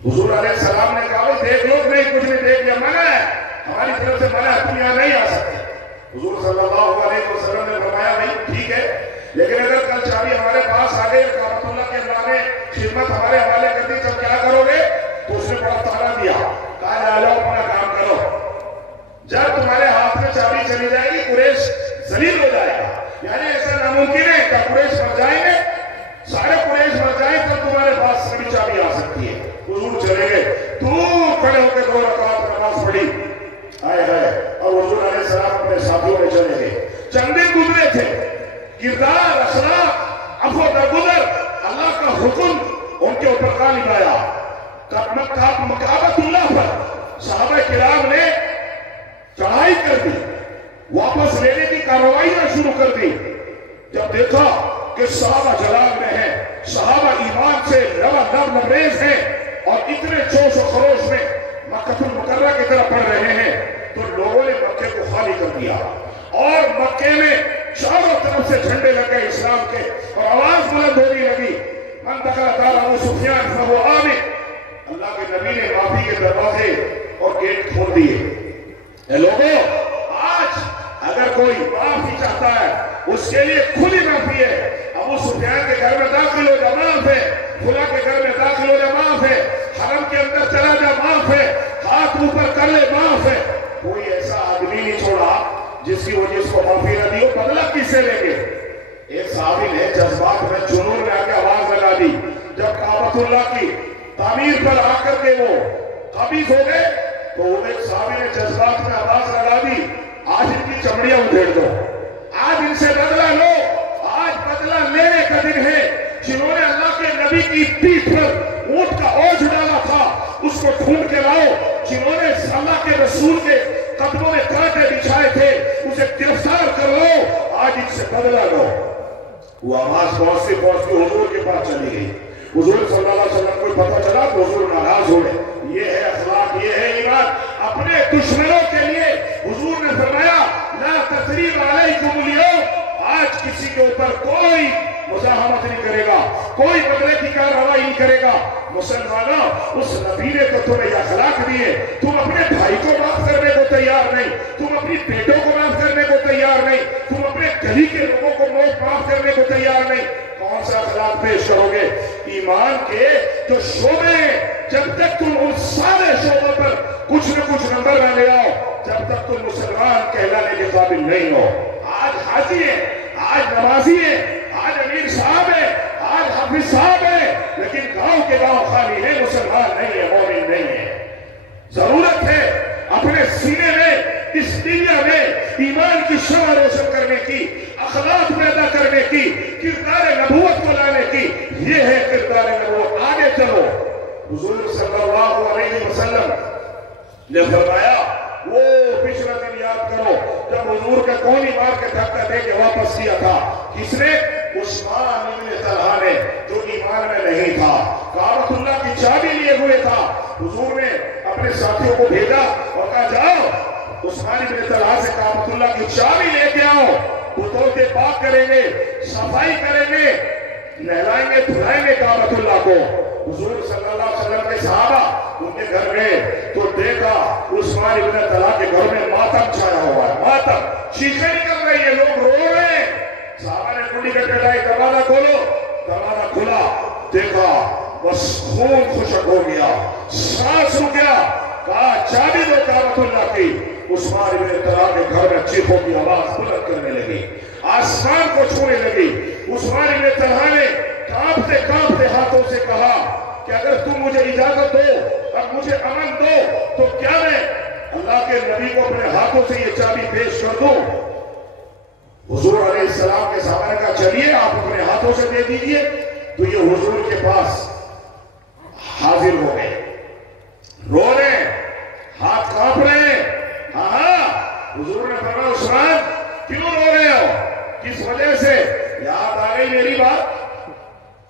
حضور علیہ السلام نے کہا دیکھ لو، نہیں کچھ نہیں دیکھ لیا، منع ہے، ہماری طرف سے منع ہے، تم یہاں نہیں آ سکتے۔ حضور صلی اللہ علیہ وسلم نے فرمایا بھائی ٹھیک ہے، لیکن اگر کل چابی ہمارے پاس آ گئی، کعبۃ اللہ کے اللہ نے خدمت ہمارے حوالے کر دی، تب کیا کرو گے؟ تو اس نے بڑا طعنہ دیا، کہا جا لو اپنا کام کرو، جب تمہارے ہاتھ میں چابی چلی جائے گی قریش ذلیل ہو جائے گا۔ یعنی ایسا ناممکن ہے کہ قریش مر جائیں گے، سارے قریش مر جائیں تب تمہارے پاس سے بھی چابی آ سکتی ہے۔ حضور چلے گئے، تو کھڑے ہو کے 2 رکعت نماز پڑھی، آئے گئے، اور حضور علیہ السلام اپنے ساتھیوں میں چلے گئے۔ چند دن گزرے تھے، کردار، اخلاق، عفو درگزر، اللہ کا حکم ان کے اوپر غالب آیا۔ کعبۃ اللہ پر صحابہ کرام نے چڑھائی کر دی، واپس لینے کی کارروائیاں شروع کر دی۔ جب دیکھا کہ صحابہ جلال میں ہیں، صحابہ ایمان سے لبریز ہیں اور اتنے جوش و خروش میں مکہ المکرمہ کی طرف بڑھ رہے ہیں، تو لوگوں نے مکے کو خالی کر دیا اور مکے میں چاروں طرف سے جھنڈے لگے اسلام کے، اور آواز بلند ہونے لگی، من دخل دار ابو سفیان فہو آمن۔ اللہ کے نبی نے معافی کے دروازے اور گیٹ کھول دیے۔ اے لوگوں، آج اگر کوئی معافی چاہتا ہے اس کے لیے کھلی معافی ہے، ابو سفیان کے گھر میں داخل ہو جا، معاف ہے، فلاں کے گھر میں داخل ہو جا معاف ہے، حرم کے اندر چلا جا معاف ہے، ہاتھ اوپر کر لے معاف ہے. کوئی ایسا آدمی نہیں چھوڑا جس کی وجہ سے معافی نہ دی ہو. بدلہ کس سے لیں گے؟ ایک صحابی نے جذبات میں جنون میں آ کے آواز لگا دی جب کعبۃ اللہ کی تعمیر پر آ کر کے وہ قابض ہو گئے تو ایک صحابی نے جذبات میں آواز لگا دی آج ان کی چمڑیاں ادھیڑ دو، آج ان سے بدلہ لو. آج بدلہ لینے کا دن ہے. جنہوں نے اللہ کے نبی کی پیٹھ پر اونٹ کا اوجھ ڈالا تھا اس کو ڈھونڈ کے لاؤ. جنہوں نے اللہ کے رسول کے قدموں میں کانٹے بچھائے تھے اسے گرفتار کر لو. آج ان سے بدلہ لو. وہ آواز پہنچتی حضور کے پاس چلی گئی. حضور صلی اللہ علیہ وسلم کو پتہ چلا تو حضور ناراض ہوئے. یہ ہے اخلاق، یہ ہے ایمان. اپنے دشمنوں کے لیے حضور نے فرمایا لا تثریب علیکم اليوم. آج کسی کے اوپر کوئی مزاحمت نہیں کرے گا، کوئی بدلے کی کارروائی نہیں کرے گا. مسلمانوں، اس نبی نے تو تمہیں یہ اخلاق دیے، تم اپنے بھائی کو معاف کرنے کو تیار نہیں، تم اپنی بیٹوں کو معاف کرنے کو تیار نہیں، تم اپنے گلی کے لوگوں کو معاف کرنے کو تیار نہیں. کون سا اخلاق پیش کرو گے؟ ایمان کے جو شعبے ہیں جب تک تم ان سارے شعبوں پر کچھ نہ کچھ نمبر نہ لے آؤ جب تک تم مسلمان کہلانے کے قابل نہیں ہو. آج حاجی ہے، آج نمازی ہے، آج امیر صاحب ہے، آج حافظ صاحب ہے، لیکن گاؤں کے گاؤں خالی ہے، مسلمان نہیں ہے، مومن نہیں ہے. ضرورت ہے اپنے سینے میں اس دنیا میں ایمان کی شمع روشن کرنے کی، اخلاق پیدا کرنے کی، کردار نبوت کو لانے کی. یہ ہے کردار نبوت. آگے چلو. حضور صلی اللہ علیہ وسلم نے فرمایا وہ پچھلا دن یاد کرو جب حضور کا کونی مار کے دھکا دے کے واپس کیا تھا. کس نے؟ عثمان بن طلحہ نے، جو ایمان میں نہیں تھا، کعبۃ اللہ کی چابی لیے ہوئے تھا. حضور نے اپنے ساتھیوں کو بھیجا اور کہا جاؤ عثمان بن طلحہ سے کعبۃ اللہ کی چابی لے کے آؤ. بتوں کے پاک کریں گے، صفائی کریں گے، نہلائیں گے، دھلائیں گے کعبۃ اللہ کو. حضور صلی اللہ علیہ وسلم کے صحابہ ان کے گھر گئے تو دیکھا عثمان بن طلحہ کے گھر میں ماتم چھایا ہوا ہے. ماتم، چیخیں نکل رہی ہیں، لوگ رو رہے ہیں. صحابہ نے کنڈی کر کے لائی، دروازہ کھولو. دروازہ کھلا، دیکھا بس خون خشک ہو گیا، سانس رک گیا. کہا چابی دو کعبۃ اللہ کی. عثمان بن طلحہ کے گھر میں چیخوں کی آواز بلند کرنے لگی، آسمان کو چھونے لگی. عثمان بن طلحہ نے کانپتے کانپتے ہاتھوں سے کہا کہ اگر تم مجھے اجازت دو اور مجھے امن دو تو کیا میں اللہ کے نبی کو اپنے ہاتھوں سے یہ چابی پیش کر دوں؟ حضور علیہ السلام کے صحابہ نے کہا چلیے آپ اپنے ہاتھوں سے دے دیجئے. تو یہ حضور کے پاس حاضر ہو گئے، رو رہے، ہاتھ کانپ رہے ہیں. ہاں حضور نے فرمایا عثمان کیوں رو رہے ہو؟ کس وجہ سے؟ یاد آ گئی میری بات؟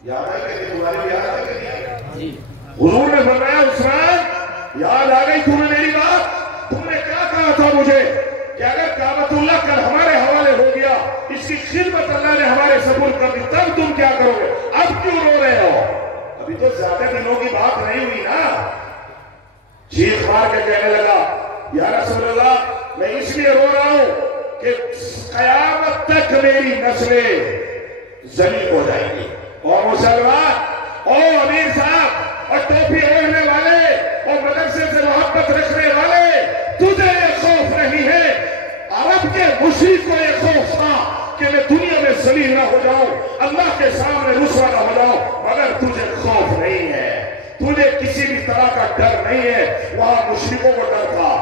یاد آ گئی تمہاری بھی یاد آ گئی؟ حضور نے فرمایا عثمان یاد آ گئی تمہیں میری بات؟ تم نے کیا کہا تھا مجھے کہ اگر کعبۃ اللہ کل ہمارے حوالے ہو گیا، اس کی خدمت اللہ نے ہمارے سپرد کر دی، تب تم کیا کرو گے؟ اب کیوں رو رہے ہو؟ ابھی تو زیادہ دنوں کی بات نہیں ہوئی نا. چیخ مار کے کہنے لگا یا رسول اللہ میں اس لیے رو رہا ہوں کہ قیامت تک میری نسلیں ذلیل ہو جائیں گی. اور مسلمان اور امیر صاحب اور ٹوپی اوڑھنے والے اور مدرسے سے محبت رکھنے والے، تجھے یہ خوف نہیں ہے. عرب کے مشرک کو یہ خوف تھا کہ میں دنیا میں ذلیل نہ ہو جاؤں، اللہ کے سامنے رسوا نہ ہو جاؤں، مگر تجھے خوف نہیں ہے، تجھے کسی بھی طرح کا ڈر نہیں ہے. وہاں مشرکوں کو ڈر تھا.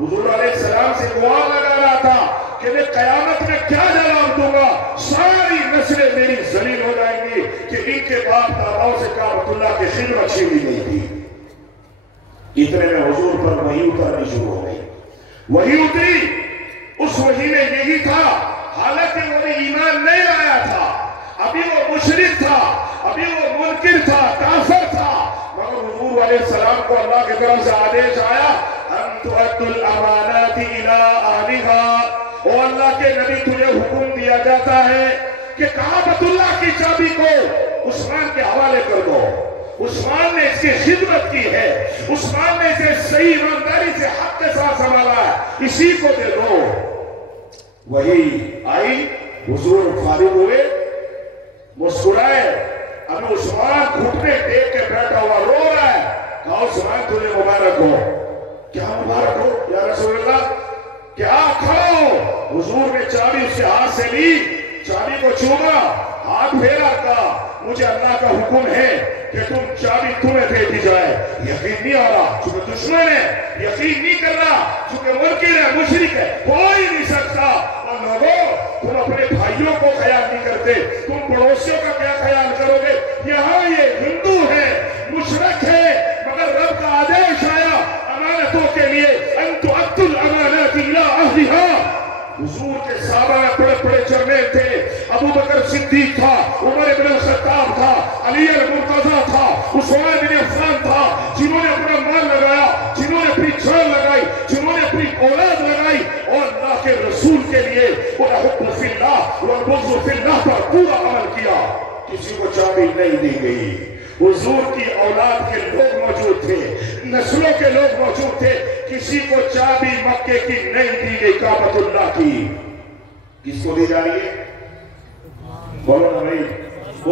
حضور علیہ السلام سے دعا لگا رہا تھا کہ میں قیامت میں کیا جواب دوں گا؟ ساری نسلیں میری ذلیل ہو جائیں گی کہ ان کے باپ داداؤں سے کعبۃ اللہ کی خدمت چھینی نہیں تھی. اتنے میں حضور پر وحی اترنی شروع ہو گئی. وحی اتری، اس وحی میں یہی تھا، حالانکہ وہ نے ایمان نہیں لایا تھا، ابھی وہ مشرک تھا، ابھی وہ منکر تھا، کافر تھا، مگر حضور علیہ السلام کو اللہ کی طرف سے آدیش آیا ان تؤدوا الامانات الى اهلها. او اللہ کے نبی تجھے حکم دیا جاتا ہے کہ کعبۃ اللہ کی چابی کو عثمان کے حوالے کر دو. عثمان نے اس کی خدمت کی ہے، عثمان نے اسے صحیح ایمانداری سے حق کے ساتھ سنبھالا ہے، اسی کو دے دو. وہی آئی، حضور فارغ ہوئے، مسکرائے، ابھی عثمان گھٹنے ٹیک کے بیٹھا ہوا رو رہا ہے. کہا عثمان تجھے مبارک ہو. کیا مبارک ہو یا رسول اللہ؟ کیا کھاؤ؟ حضور نے چابی اس کے ہاتھ سے لی, چابی کو چوما, ہاتھ پھیرا, کہا مجھے اللہ کا حکم ہے کہ تم چابی تمہیں دے دی جائے. یقین نہیں آ رہا چونکہ دشمن ہے, یقین نہیں کر رہا چونکہ منکر ہے, مشرک ہے, کوئی نہیں سکتا. اور لوگوں تم اپنے بھائیوں کو خیال نہیں کرتے, تم پڑوسیوں کا کیا خیال کرو گے؟ یہاں یہ ہندو ہے, مشرک ہے, مگر رب کا آدیش آیا امانتوں کے لیے ان تؤدوا الامانات الى اہلها. حضور کے صحابہ میں بڑے بڑے جرنیل تھے. ابو بکر صدیق تھا, عمر بن الخطاب تھا, علی المرتضی تھا, عثمان بن عفان تھا, جنہوں نے اپنا مال لگایا, جنہوں نے اپنی جان لگائی, جنہوں نے اپنی اولاد لگائی اور اللہ کے رسول کے لیے الحب فی اللہ والبغض فی اللہ پر پورا عمل کیا. کسی کو چابی نہیں دی گئی. حضور کی اولاد کے لوگ موجود تھے, نسلوں کے لوگ موجود تھے, کسی کو چابی مکے کی نہیں دی گئی, کعبۃ اللہ کی. کس کو دی جا رہی ہے؟ بولو نا بھائی.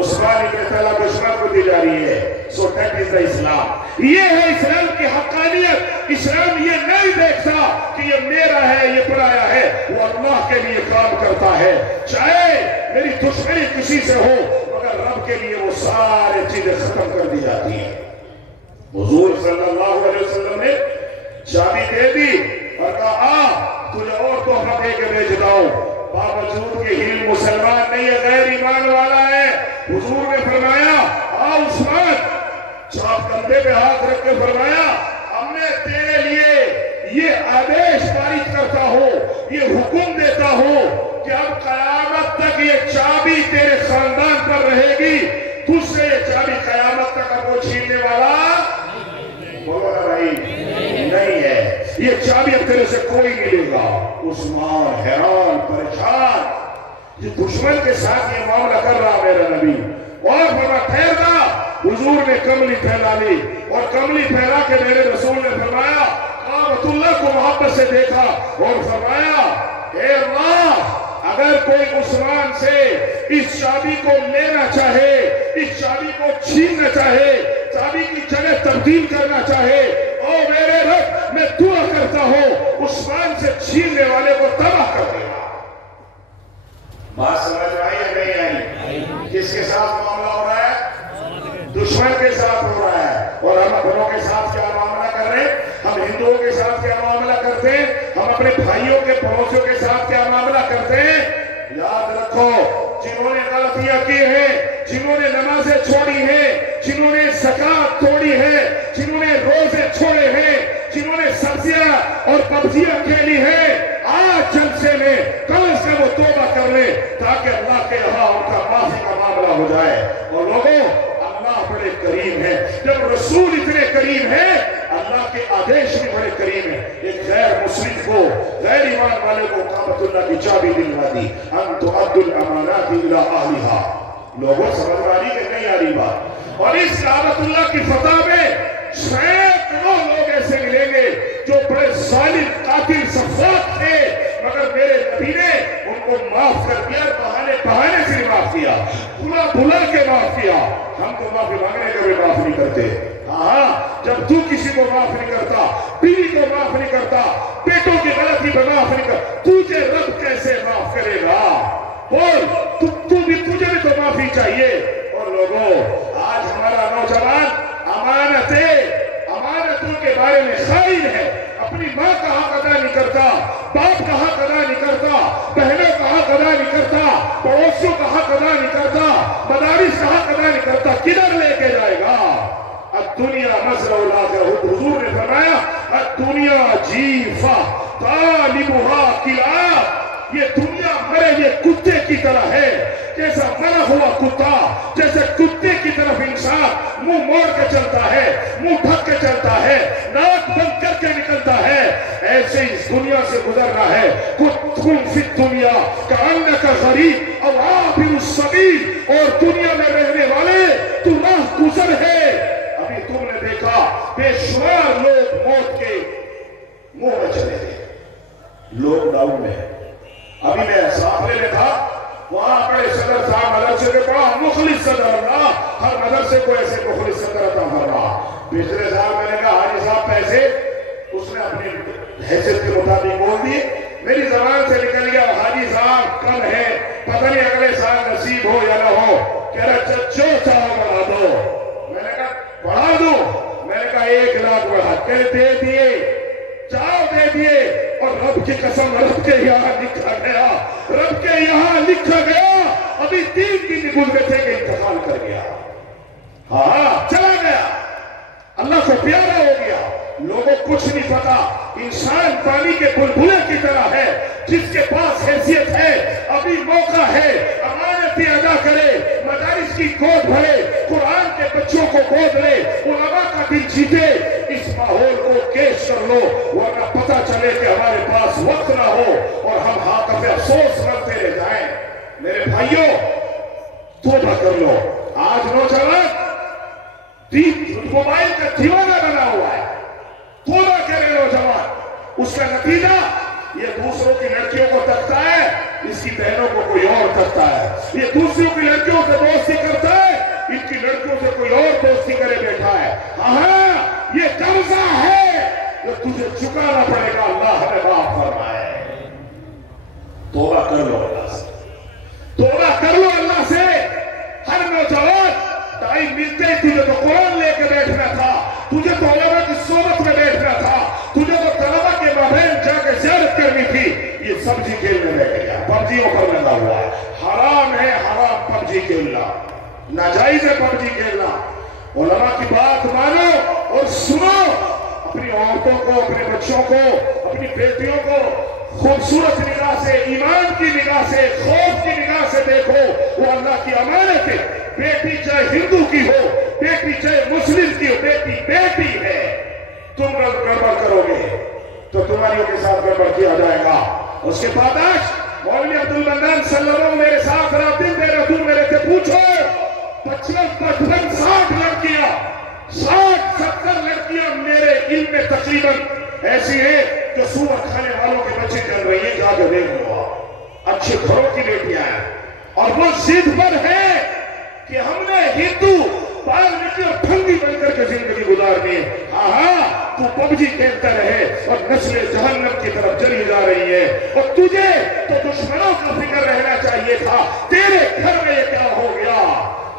عثمان ابن طلحہ دشمن کو دی جا رہی ہے. سو دیٹ از دا اسلام. یہ ہے اسلام کی حقانیت. اسلام یہ نہیں دیکھتا کہ یہ میرا ہے, یہ پرایا ہے, وہ اللہ کے لیے کام کرتا ہے. چاہے میری دشمنی کسی سے ہو مگر رب کے لیے وہ سارے چیزیں ختم کر دی جاتی ہیں. حضور صلی اللہ علیہ وسلم نے چابی دے دی اور کہا تجھے اور تحفہ دے کے بھیجتا ہوں. باوجود کہ ہی مسلمان نہیں ہے, غیر ایمان والا ہے. حضور نے فرمایا عثمان, چاپ کندھے پہ ہاتھ رکھ کے فرمایا ہم نے تیرے لیے یہ آدیش پارد کرتا ہوں, یہ حکم دیتا ہوں کہ اب قیامت تک یہ چابی تیرے خاندان پر رہے گی. تجھ سے یہ چابی قیامت تک اب وہ چھیننے والا بولو نا بھائی نہیں ہے. یہ چابی اب تیرے سے کوئی نہیں لے گا. عثمان حیران پریشان, یہ دشمن کے ساتھ یہ معاملہ کر رہا میرا نبی. اور فرما ٹھہرنا. حضور نے کملی پھیلا لی اور کملی پھیلا کے میرے رسول نے فرمایا کعبۃ اللہ کو محبت سے دیکھا اور فرمایا اے اللہ اگر کوئی عثمان سے اس چابی کو لینا چاہے, اس چابی کو چھیننا چاہے, چابی کی جگہ تبدیل کرنا چاہے, او میرے رب میں دعا کرتا ہوں عثمان سے چھیننے والے کو تباہ کر دے گا. بات سمجھ آئی یا نہیں آئی؟ کس کے ساتھ معاملہ ہو رہا ہے؟ دشمن کے ساتھ ہو رہا ہے. اور ہم اپنوں کے ساتھ کیا معاملہ کر رہے ہیں؟ ہم ہندوؤں کے ساتھ کیا معاملہ کرتے ہیں؟ ہم اپنے بھائیوں کے پڑوسیوں کے ساتھ کیا معاملہ کرتے ہیں؟ یاد رکھو جنہوں نے غلطیاں کی ہیں, جنہوں نے نمازیں چھوڑی ہیں, جنہوں نے زکوٰۃ توڑی ہے, جنہوں نے روزے چھوڑے ہیں, جنہوں نے سبزیاں اور پبزیاں کھیلی ہیں, آج جلسے میں کل سے وہ توبہ کر لیں تاکہ اللہ کے یہاں ان کا معافی کا معاملہ ہو جائے. اور لوگوں اللہ بڑے کریم ہے. جب رسول اتنے کریم ہے اللہ کے آدیش بھی بڑے کریم ہے. ایک غیر مسلم کو, غیر ایمان والے کو کعبۃ اللہ کی چابی دلوا دی, ان تؤدوا الامانات الی اہلها. لوگوں سمجھ والی کہ نہیں آ رہی بات؟ اور اس کعبۃ اللہ کی فتح میں سینکڑوں لوگ ایسے ملیں گے جو بڑے ظالم قاتل سفاک تھے مگر میرے نبی نے ان کو معاف کر دیا, بہانے سے معاف کیا, بلا کے معاف کیا. ہم تو معافی مانگنے کے بھی معاف نہیں کرتے. ہاں جب تو کسی کو معاف نہیں کرتا, بیوی کو معاف نہیں کرتا, بیٹوں کی غلطی پر معاف نہیں کرتا, تجھے رب کیسے معاف کرے گا؟ بول تجھے بھی تو معافی چاہیے. اور لوگوں آج ہمارا نوجوان امانتوں کے بارے میں خائن ہے. اپنی ماں کا حق ادا نہیں کرتا, باپ کا حق ادا نہیں کرتا, بہنوں کا حق ادا نہیں کرتا, پڑوسیوں کا حق ادا نہیں کرتا, مدارس کا حق ادا نہیں کرتا. کدھر لے کے جائے گا؟ الدنیا مزرع الاخرہ. حضور نے فرمایا الدنیا جیفہ طالبها کلاب. یہ دنیا مرے یہ کتے کی طرح ہے. جیسا مرا ہوا کتا, جیسے کتے کی طرف انسان منہ موڑ کے چلتا ہے, منہ ڈھک کے چلتا ہے, ناک بند کر کے نکلتا ہے, ایسے اس دنیا سے گزرنا ہے. کن فی الدنیا کأنک غریب او عابر السبیل. اور دنیا میں رہنے والے تو راہ گزر ہے. ابھی تم نے دیکھا بے شمار لوگ موت کے منہ میں چلے گئے لاک ڈاؤن میں. ابھی میں سافرے میں تھا, وہاں بڑے صدر صاحب مدرسے کے پڑھا مخلص صدر اللہ ہر مدرسے کو ایسے مخلص صدر عطا فرما. پچھلے سال میں نے کہا حاجی صاحب پیسے اس نے اپنی حیثیت کے مطابق بول دیے. میری زبان سے نکل گیا حاجی صاحب کل ہے پتہ نہیں اگلے سال نصیب ہو یا نہ ہو. کہہ رہا جو چاہو بڑھا دو. میں نے کہا بڑھا دو. میں نے کہا 1 لاکھ بڑھا کے دے دیے. چاہو دے دیے. اور رب کی قسم رب کے یہاں لکھا گیا رب کے یہاں لکھا گیا ابھی 3 دن گزرے تھے کہ انتقال کر گیا. ہاں چلا گیا. اللہ کو پیارا ہو گیا. لوگوں کچھ نہیں پتا. انسان پانی کے بلبلے کی طرح ہے. جس کے پاس حیثیت ہے ابھی موقع ہے امانتیں ادا کرے مدارس کی گود بھرے قرآن کے بچوں کو گود لے علماء کا دل جیتے. اس ماحول کو کیش کر لو ورنہ پتہ چلے کہ ہمارے پاس وقت نہ ہو اور ہم ہاتھ پہ افسوس کرتے رہ جائیں. میرے بھائیوں توبہ کر لو. آج نوجوان موبائل کا دیوانہ بنا ہوا ہے. توبہ کرے نوجوان. اس کا نتیجہ یہ دوسروں کی لڑکیوں کو تکتا ہے اس کی بہنوں کو کوئی اور تکتا ہے. یہ دوسروں کی لڑکیوں سے دوستی کرتا ہے ان کی لڑکیوں سے کوئی اور دوستی کرے بیٹھا ہے. ہاں یہ قرضہ ہے جو تجھے چکانا پڑے گا. اللہ ہمیں معاف فرمائے. توبہ کر لو اللہ سے. توبہ کر لو اللہ سے. ہر نوجوان ٹائم ملتے ہی تجھے تو قرآن لے کے بیٹھنا تھا. تجھے تو علماء کی صحبت میں بیٹھنا تھا. تجھے تو طلبہ کے مابین جا کے زیارت کرنی تھی. یہ سبزی کھیلنے بیٹھ گیا. پبجیوں پر لگا ہوا ہے. حرام ہے حرام پبجی کھیلنا. ناجائز ہے پبجی کھیلنا. علماء کی بات مانو اور سنو. اپنی عورتوں کو اپنے بچوں کو اپنی بیٹیوں کو خوبصورت نگاہ سے ایمان کی نگاہ سے خوف کی نگاہ سے دیکھو. وہ اللہ کی امانت ہے. بیٹی چاہے ہندو کی ہو بیٹی چاہے مسلم کی ہو بیٹی بیٹی ہے. تم گڑبڑ کرو گے تو تمہاریوں کے ساتھ گڑبڑ کیا جائے گا. اس کے بعد مولوی عبدالمنان صلی اللہ علیہ وسلم میرے ساتھ رات دن دے رہا. تم میرے سے پوچھو 55 60 لڑکیاں 60-70 لڑکیاں میرے علم میں تقریباً ایسی ہیں جو سور کھانے والوں کے بچے چل رہی ہیں. جا کے دیکھ لو. اچھے گھروں کی بیٹیاں ہیں اور وہ ضد پر ہے کہ ہم نے ہندو پال نکل اور پھنگی بن کر کے زندگی گزارنی ہے. ہاں تو پبجی کھیلتا رہے اور نسل جہنم کی طرف چلی جا رہی ہے. اور تجھے تو دشمنوں کا فکر رہنا چاہیے تھا. تیرے گھر میں یہ کیا ہو گیا.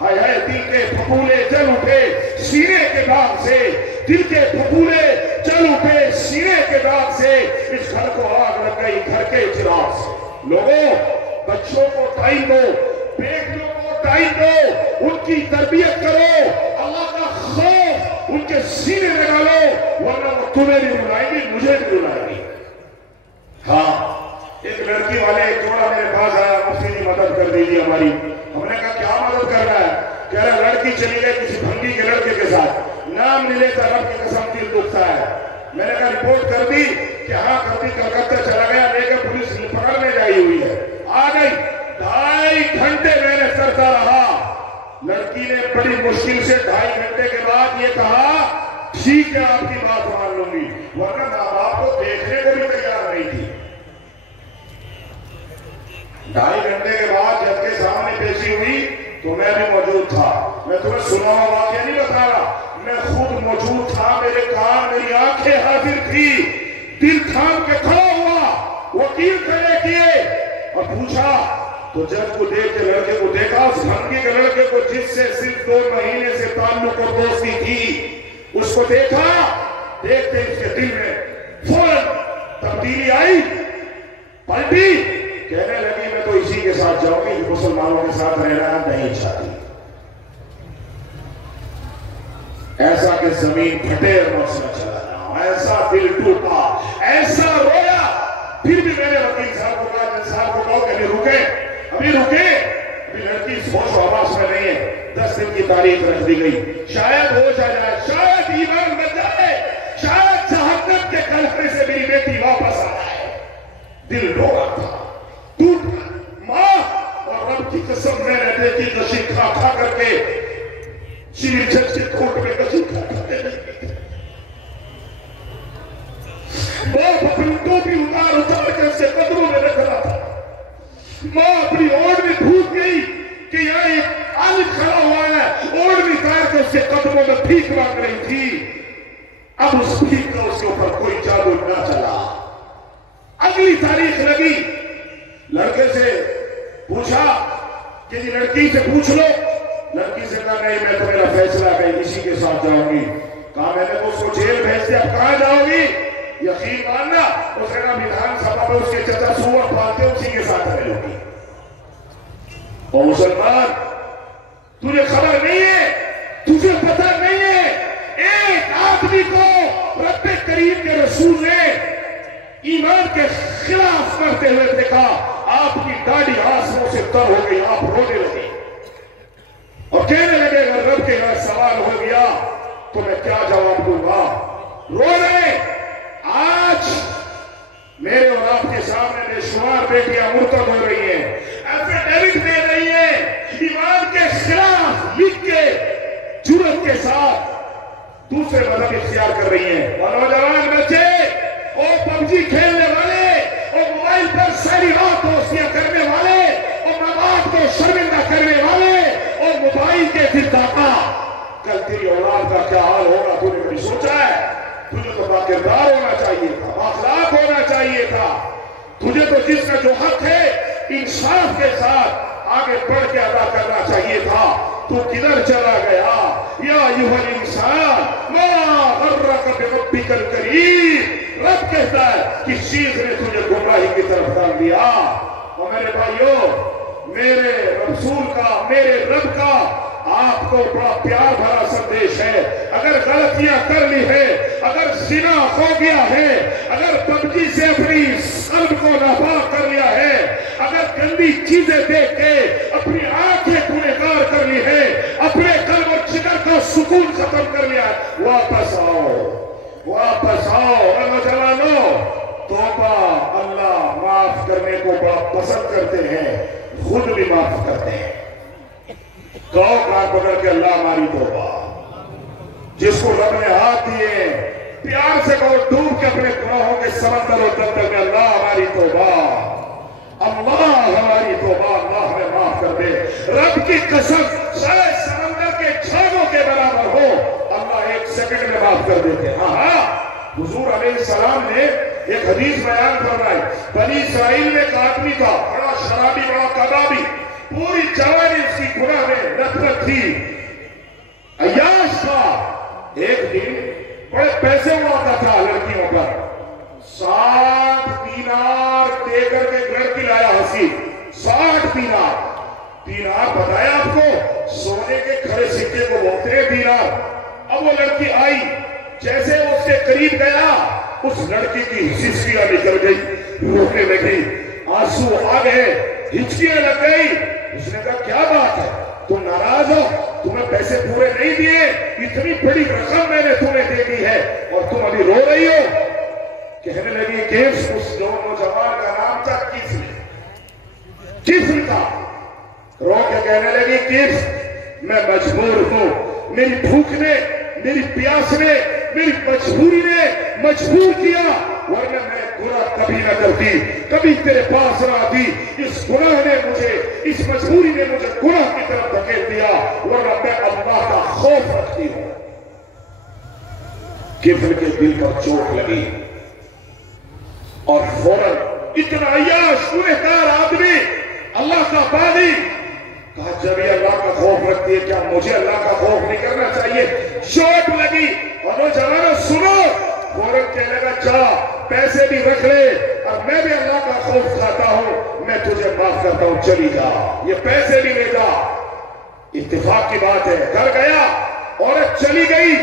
ہائے ہائے دل کے پھپولے جل اٹھے سینے کے داغ سے. دل کے پھپولے جل اٹھے سینے کے داغ سے. اس گھر کو آگ لگ گئی گھر کے چراغ سے. لوگوں بچوں کو ٹائم دو بیٹیوں کو ٹائم دو. ان کی تربیت کرو. اللہ کا خوف ان کے سینے میں ڈالو ورنہ وہ تمہیں بھی رلائیں گی مجھے بھی رلائیں گی. ہاں ایک لڑکی والے ایک جوڑا میرے پاس آیا. مفتی جی مدد کر دیجیے ہماری. ہم نے کہا کیا مدد کر رہا ہے. کہہ رہا لڑکی چلی گئی کسی بھنگی کے لڑکے کے ساتھ. نام نہیں لیتا رب کی قسم دل دکھتا ہے. میں نے کہا رپورٹ کر دی کہ ہاں کبھی کلکتہ چلا گیا لے کر پولیس پکڑنے جائی ہوئی ہے. آ گئی 2.5 گھنٹے محنت کرتا رہا. لڑکی نے بڑی مشکل سے 2.5 گھنٹے کے بعد یہ کہا ٹھیک ہے آپ کی بات مان لوں گی. ورنہ ماں باپ کو دیکھنے کو بھی تیار نہیں تھی. 2.5 گھنٹے کے بعد جب کے سامنے پیشی ہوئی تو میں بھی موجود تھا. میں تمہیں سنا ہوا واقعہ نہیں بتا رہا. میں خود موجود تھا. میرے کان میری آنکھیں حاضر تھی. دل تھام کے کھڑا ہوا. وکیل کھڑے کیے اور پوچھا تو جج کو دیکھ کے لڑکے کو دیکھا. اس بھنگی کے لڑکے کو جس سے صرف 2 مہینے سے تعلق اور دوستی تھی اس کو دیکھا. دیکھتے اس کے دل میں فوراً تبدیلی آئی. پلٹی کہنے لگی میں تو اسی کے ساتھ جاؤں گی مسلمانوں کے ساتھ رہنا نہیں چاہتی. ایسا کہ زمین پھٹے اور مسئلہ چلا جاؤں. ایسا دل ٹوٹا ایسا رویا. پھر بھی میں نے وکیل صاحب کو کہا جج صاحب کو کہا کہ ابھی رکے ابھی لڑکی اس ہوش و حواس میں نہیں ہے. 10 دن کی تاریخ رکھ دی گئی. شاید ہوش آ جائے شاید ایمان بن جائے شاید جہنم کے کلفے سے میری بیٹی واپس آ جائے. دل رویا تھا ٹوٹ ماں اور رب کی قسم میں نے بیٹی کشی کھا کھا کر کے چیف جج کے کورٹ میں کشی کھا کھاتے رہی. باپ اپنی ٹوپی اتار کے اس کے قدموں میں رکھ رہا تھا. ماں اپنی اوڑھ میں کہ یہاں ایک عالم کھڑا ہوا ہے، اوڑھنی اتار کے اس کے قدموں میں بھیک مانگ رہی تھی، اب اس بھیک کا اس کے اوپر کوئی جادو نہ چلا۔ اگلی تاریخ لگی، لڑکے سے پوچھا کہ جی لڑکی سے پوچھ لو، لڑکی سے کہا نہیں میں تو میرا فیصلہ کہیں اسی کے ساتھ جاؤں گی۔ کہا میں نے اس کو جیل بھیج دیا، اب کہاں جاؤ گی؟ یقین ماننا اس نے کہا ویدھان سبھا میں اس کے چچا سور پالتے اسی کے ساتھ رہ لوں گی۔ اور مسلمان تجھے خبر نہیں ہے، تجھے پتہ نہیں ہے، ایک آدمی کو رب کریم کے رسول نے ایمان کے خلاف کرتے ہوئے دیکھا، آپ کی داڑھی آنسوؤں سے تر ہو گئی، آپ رونے لگے اور کہنے لگے اگر رب کے گھر سوال ہو گیا تو میں کیا جواب دوں گا؟ رو رہے۔ آج میرے اور آپ کے سامنے بے شمار بیٹیاں مرتد ہو رہی ہیں، ایفیڈیوٹ دے رہی ہیں، ایمان کے خلاف لکھ کے جرأت کے ساتھ دوسرے مذہب اختیار کر رہی ہیں۔ اور نوجوان بچے اور پب جی کھیلنے والے اور موبائل پر ساری رات دوستیاں کرنے والے اور ماں باپ کو شرمندہ کرنے والے اور موبائل کے دلداتا، کل تیری اولاد کا کیا حال ہوگا تو نے کبھی سوچا ہے؟ تجھے تو باکردار ہونا چاہیے تھا، بااخلاق ہونا چاہیے تھا، تجھے تو جس کا جو حق ہے انصاف کے ساتھ آگے بڑھ کے ادا کرنا چاہیے تھا، تو کدھر چلا گیا؟ یا ایھا الانسان ما غرک بربک الکریم، رب کہتا ہے کس چیز نے تجھے گمراہی کی طرف ڈال دیا؟ اور میرے بھائیوں، میرے رسول کا، میرے رب کا آپ کو بڑا پیار بھرا سندیش ہے۔ اگر غلطیاں کر لی ہے، اگر زنا ہو گیا ہے، اگر پبجی سے اپنی قلب کو ناپاک کر لیا ہے، اگر گندی چیزیں دیکھ کے اپنی آنکھیں گنہگار کر لی ہے، اپنے قلب اور جگر کا سکون ختم کر لیا ہے، واپس آؤ، واپس آؤ۔ اور نوجوانوں، توبہ اللہ معاف کرنے کو بڑا پسند کرتے ہیں، خود بھی معاف کرتے ہیں۔ کہو کان پکڑ کے اللہ ہماری توبہ، جس کو رب نے ہاتھ دیے پیار سے کہو ڈوب کے اپنے گناہوں کے سمندر اور دلدل میں اللہ ہماری توبہ، اللہ ہماری توبہ، اللہ ہمیں معاف کر دے۔ رب کی قسم شاید سمندر کے چھاگوں کے برابر ہو، اللہ ایک سیکنڈ میں معاف کر دیتے۔ ہاں حضور علیہ السلام نے ایک حدیث بیان فرمائی، بنی اسرائیل میں ایک آدمی تھا، بڑا شرابی، بڑا کبابی، پوری جوانی اس کی گناہ میں نفرت تھی، عیاش تھا۔ ایک دن بڑے پیسے اڑاتا تھا لڑکیوں پر، 60 دینار دے کر کے لڑکی لایا حسین، 60 دینار بتایا آپ کو، سونے کے کھڑے سکے کو بولتے ہیں دینار۔ اب وہ لڑکی آئی، جیسے اس کے قریب گیا، اس لڑکی کی ہچکیاں نکل گئی، رونے لگی، آنسو آ گئے، ہچکیاں لگ گئی۔ اس نے کہا کیا بات ہے، تم ناراض ہو، تمہیں پیسے پورے نہیں دیے، اتنی بڑی رقم میں نے تمہیں دے دی ہے اور تم ابھی رو رہی ہو؟ کہنے لگی کیس، اس نوجوان کا نام تھا کفل کا، رو کے کہنے لگی کیس میں مجبور ہوں، میری بھوک نے، میری پیاس نے، میری مجبوری نے مجبور کیا، ورنہ میں گناہ کبھی نہ کرتی، کبھی تیرے پاس نہ آتی۔ اس گناہ نے مجھے، اس مجبوری نے مجھے گناہ کی طرف دھکیل دیا، ورنہ میں اللہ کا خوف رکھتی ہوں۔ کفل کے دل پر چوٹ لگی اور فوراً اتنا عیاش گنہگار آدمی، اللہ کا باغی، کہا جب یہ اللہ کا خوف رکھتی ہے کیا مجھے اللہ کا خوف نہیں کرنا چاہیے؟ چوٹ لگی اور نوجوانوں سنو، فوراً کہنے لگا جا پیسے بھی رکھ لے اور میں بھی اللہ کا خوف کھاتا ہوں، میں تجھے معاف کرتا ہوں، چلی جا، یہ پیسے بھی لے جا۔ اتفاق کی بات ہے، گھر گیا، عورت چلی گئی،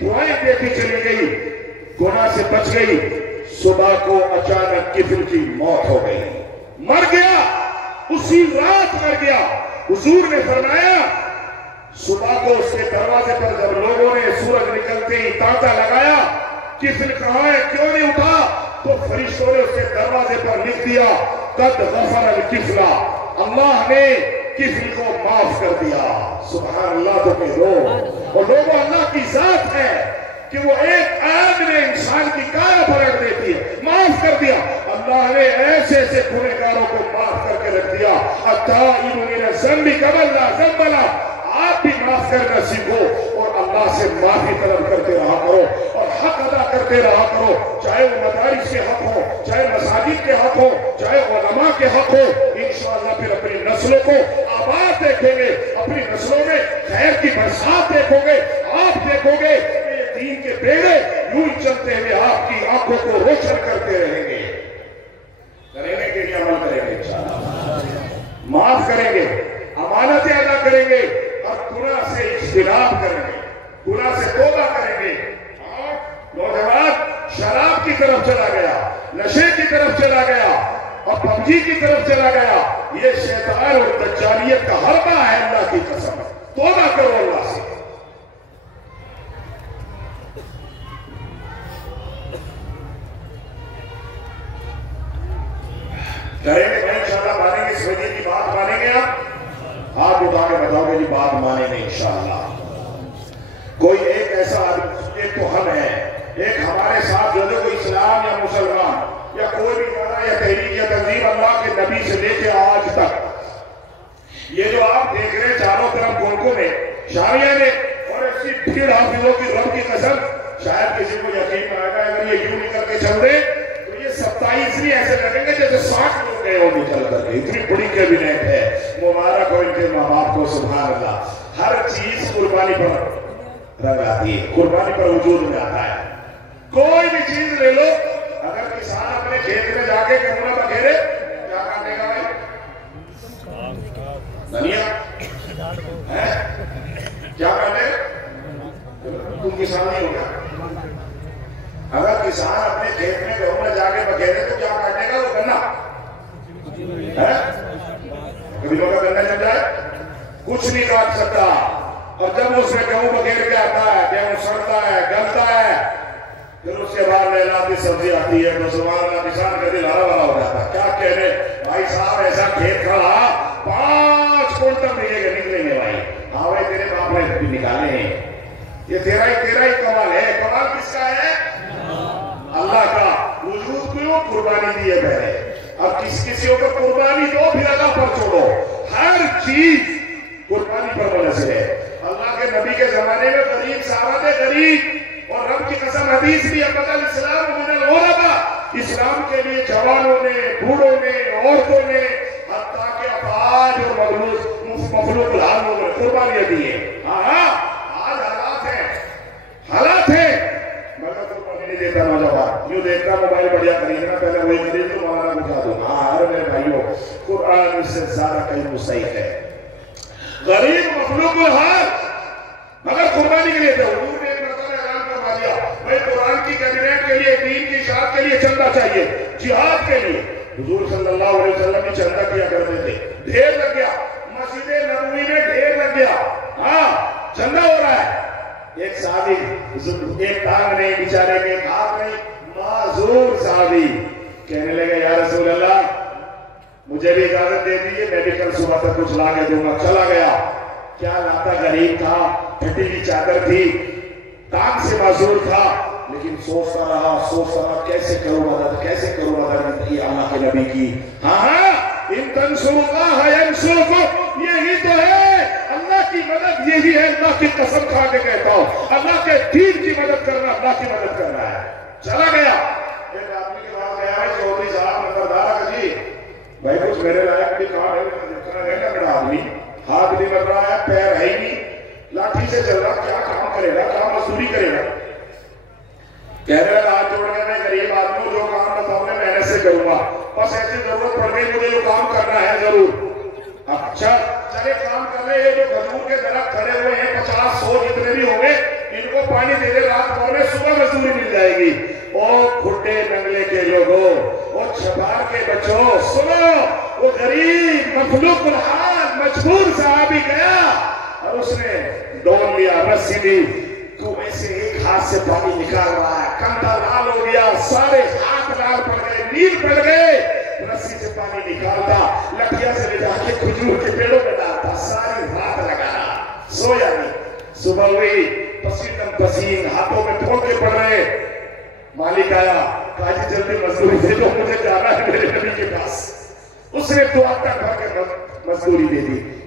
دعائیں دیتی چلی گئی، گناہ سے بچ گئی۔ صبح کو اچانک کفل کی موت ہو گئی، مر گیا، اسی رات مر گیا۔ حضور نے فرمایا صبح کو اس کے دروازے پر جب لوگوں نے سورج نکلتے ہی تانتا لگایا، کفل کہاں ہے، کیوں نہیں اٹھا؟ تو فرشتوں نے اس کے دروازے پر لکھ دیا قد غفر الکفل، اللہ نے کفل کو معاف کر دیا۔ سبحان اللہ تو کہو۔ اور لوگوں اللہ کی ذات ہے کہ وہ ایک آیت میں انسان کی کار پلٹ دیتی ہے، معاف کر دیا۔ اللہ نے ایسے ایسے گنہگاروں کو معاف کر کے رکھ دیا۔ التائب من ذنبی کمل لا ذنبلا، آپ بھی معاف کرنا سیکھو اور اللہ سے معافی طلب کرتے رہا کرو اور حق ادا کرتے رہا کرو، چاہے وہ مدارس کے حق ہو، چاہے مساجد کے حق ہو، چاہے علماء کے حق ہو۔ انشاءاللہ پھر اپنی نسلوں کو آباد دیکھیں گے، اپنی نسلوں میں خیر کی برسات دیکھو گے، آپ دیکھو گے کہ دین کے بیڑے یوں ہی چلتے ہوئے آپ کی آنکھوں کو روشن کرتے رہیں گے۔ کریں گے کہ نہیں عمل کریں گے انشاءاللہ؟ معاف کریں گے، امانتیں ادا کریں گے اور گناہ سے اجتناب کریں گے، گناہ سے توبہ کریں گے۔ اور نوجوان شراب کی طرف چلا گیا، نشے کی طرف چلا گیا اور پبجی کی طرف چلا گیا، یہ شیطان اور دجالیت کا حربہ ہے، اللہ کی قسم۔ توبہ کرو اللہ سے۔ کریں گے بھائی انشاءاللہ، مانیں گے اس وجہ کی بات مانیں گے آپ؟ آپ اٹھا کے بتاؤ گے جی بات مانیں گے انشاءاللہ۔ کوئی ایک ایسا آدمی، ایک تو ہم ہیں، ایک ہمارے ساتھ جو ہے کوئی اسلام یا مسلمان یا کوئی بھی ادارہ یا تحریک یا تنظیم اللہ کے نبی سے لے کے آج تک یہ جو آپ دیکھ رہے ہیں چاروں طرف ملکوں میں شامیہ نے اور ایسی بھیڑ حافظوں کی رب کی قسم، شاید کسی کو یقین نہ آئے گا اگر یہ یوں نکل کے چل دے تو یہ 27 بھی ایسے لگیں گے جیسے 60 لوگ گئے ہو نکل کر کے۔ اتنی بڑی کیبنٹ ہے، مبارک ہو ان کے ماں باپ کو، سبحان اللہ۔ ہر چیز قربانی پر رنگ آتی ہے، قربانی پر وجود میں آتا ہے۔ کوئی بھی چیز لے لو، اگر کسان اپنے کھیت میں جا کے کمرہ بکھیرے کیا کاٹے گا بھائی؟ دنیا کیا کاٹے گا؟ تم کسان نہیں ہوگا۔ اگر کسان اپنے کھیت میں گہوں میں جا کے بکھیرے تو کیا کاٹے گا؟ وہ گنا کبھی لوگا گنا جم جائے کچھ نہیں کاٹ سکتا۔ اور جب اس میں گہوں بکھیر کے آتا ہے، گہوں سڑتا ہے، گلتا ہے، پھر اس کے بعد لہلاتی سبزی آتی ہے تو سبحان اللہ کسان کا دل ہرا بھرا ہو جاتا ہے۔ کیا کہنے بھائی صاحب، ایسا کھیت کھڑا 5 کنٹل نکلیں گے بھائی۔ ہاں بھائی تیرے باپ نے بھی نکالے ہیں، یہ تیرا ہی کمال ہے۔ کمال کس کا ہے؟ اللہ کا۔ وجود کیوں؟ قربانی دی ہے پہلے، اب کسی اوپر قربانی دو پھر اللہ پر چھوڑو۔ ہر چیز قربانی پر منحصر ہے۔ اللہ کے نبی کے زمانے میں غریب صحابہ غریب، اور رب کی قسم حدیث بھی ابتدأ الاسلام من الغرباء، اسلام کے لیے جوانوں نے، بوڑھوں نے، عورتوں نے، حتیٰ کہ افواج اور مخلوق الحال نے قربانیاں دی ہیں۔ ہاں آج حالات ہیں مگر قربانی نہیں دیتا نوجوان، یوں دیکھتا موبائل بڑھیا خریدنا، پہلے وہی خرید تو مولانا بٹھا دوں۔ ہاں میرے بھائیوں، قرآن اس سے زیادہ کہیں مستحق ہے۔ غریب مخلوق الحال مگر قربانی کے لیے تھے۔ حضور نے ایک مرتبہ اعلان کروا دیا بھائی قرآن کی کیبنٹ کے لیے، دین کی اشاعت کے لیے چندہ چاہیے، جہاد کے لیے۔ حضور صلی اللہ علیہ وسلم نے چندہ کیا کرتے تھے، ڈھیر لگ گیا، مسجد نبوی میں ڈھیر لگ گیا، ہاں چندہ ہو رہا ہے۔ ایک صحابی، ایک ٹانگ نہیں بیچارے کے، ایک ہاتھ نہیں، معذور صحابی کہنے لگے یا رسول اللہ مجھے بھی اجازت دے دیجیے، میں بھی کل صبح تک کچھ لا کے دوں گا۔ چلا گیا، کیا لاتا؟ غریب تھا، پھٹی ہوئی چادر تھی، ٹانگ سے معذور تھا، لیکن سوچتا رہا کیسے کروں مدد یہ اللہ کے نبی کی۔ ہاں ان تنصروا اللہ ینصرکم، یہی تو ہے اللہ کی مدد، یہی ہے اللہ کی قسم کھا کے کہتا ہوں، اللہ کے دین کی مدد کرنا اللہ کی مدد کرنا ہے۔ چلا گیا، ایک آدمی کے پاس گیا ہے، چودھری صاحب نمبردار کا جی بھائی کچھ میرے لائق بھی کام ہے، بڑا آدمی، ہاتھ نہیں بن رہا ہے، پیر ہے ہی نہیں، لاٹھی سے چل رہا، کیا کام کرے گا، کیا مزدوری کرے گا؟ کہنے لگا ہاتھ جوڑ کے میں غریب آدمی، جو کام بتاؤں میں محنت سے کروں گا، بس ایسی ضرورت پڑ گئی مجھے جو کام کرنا ہے ضرور۔ اچھا چلے کام کر لے، یہ جو کھجور کے درخت کھڑے ہوئے ہیں 50-100 جتنے بھی ہوں گے، ان کو پانی دے دے، رات بھر میں صبح مزدوری مل جائے گی۔ او کھٹے ننگلے کے لوگوں، او چھپار کے بچوں، سنو، وہ غریب مخلوق الحال مجبور صحابی گیا اور اس نے ڈول لیا، رسی دی، کنویں سے ایک ہاتھ سے پانی نکال رہا ہے، کندھا لال ہو گیا، سارے ہاتھ لال پڑ گئے، نیل پڑ گئے، رسی سے پانی نکالتا، لٹیا سے لے جا کے کھجور کے پیڑوں میں ڈالتا، ساری رات لگا، سویا نہیں۔ صبح ہوئی، پسینہ پسین، ہاتھوں میں پھونکے پڑ رہے، مالک آیا، کہا جی جلدی مزدوری دے دو، مجھے جانا ہے میرے نبی کے پاس۔ اس نے دعا کا بھر کے مزدوری دے دی۔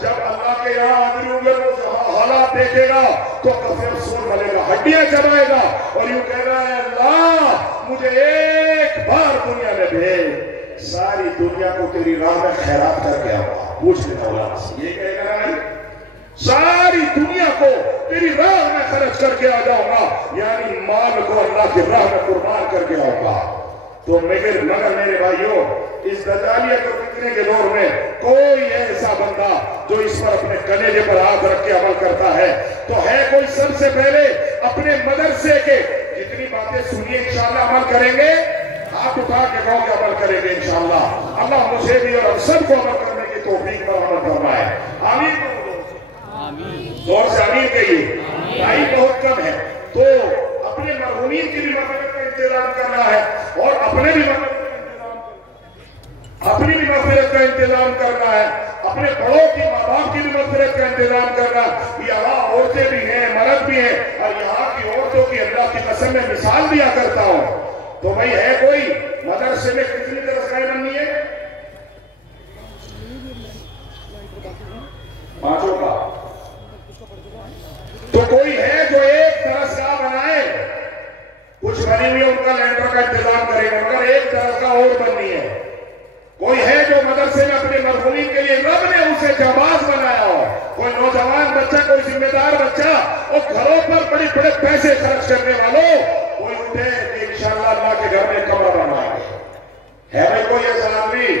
جب اللہ کے یہاں آدمی ہوگا حالات دیکھے گا تو کفر افسوس ملے گا، ہڈیاں چبائے گا اور یوں کہہ رہا ہے اللہ مجھے ایک بار دنیا میں بھیج، ساری دنیا کو تیری راہ میں خیرات کر کے آؤں گا۔ پوچھ لینا مولانا سے، یہ کہے گا نہیں ساری دنیا کو تیری راہ میں خرچ کر کے آ جاؤں گا، یعنی مال کو اللہ کی راہ میں قربان کر کے آؤں گا۔ تو مگر میرے بھائیوں، اس دجالیہ کو فتنے کے دور میں کوئی ایسا بندہ جو اس پر اپنے کلیجے پر ہاتھ رکھ کے عمل کرتا ہے تو ہے کوئی سب سے پہلے اپنے مدرسے کے جتنی باتیں سنیے انشاءاللہ عمل کریں گے، ہاتھ اٹھا کے کہو کہ عمل کریں گے انشاءاللہ۔ اللہ مجھے بھی اور ہم سب کو عمل کرنے کی توفیق پر عمل فرمائے، آمین۔ زور سے آمین کہیے، بھائی بہت کم ہے تو اپنے مرحومین کی بھی مغفرت کا انتظام کرنا ہے اور اپنے بھی مغفرت کا انتظام کرنا ہے، اپنے بڑوں کی ماں باپ کی بھی مغفرت کا انتظام کرنا۔ یہاں عورتیں بھی ہیں، مرد بھی ہیں، اور یہاں کی عورتوں کی اللہ کی قسم میں مثال دیا کرتا ہوں۔ تو بھائی ہے کوئی مدرسے میں کتنی درسگاہیں بننی ہے؟ 5 کا۔ تو کوئی ہے جو ایک درسگاہ بنائے، کچھ بنی ہوئی ان کا لینڈر کا انتظام کرے گا، مگر ایک درسگاہ اور بننی ہے۔ کوئی ہے جو مدرسے میں اپنے مرحومین کے لیے رب نے اسے جانباز بنایا ہو، کوئی نوجوان بچہ، کوئی ذمہ دار بچہ اور گھروں پر بڑے بڑے پیسے خرچ کرنے والوں، کوئی اٹھے کہ انشاءاللہ اللہ کے گھر میں کمرہ بنوائیں گے۔ ہے بھائی کوئی ایسا آدمی؟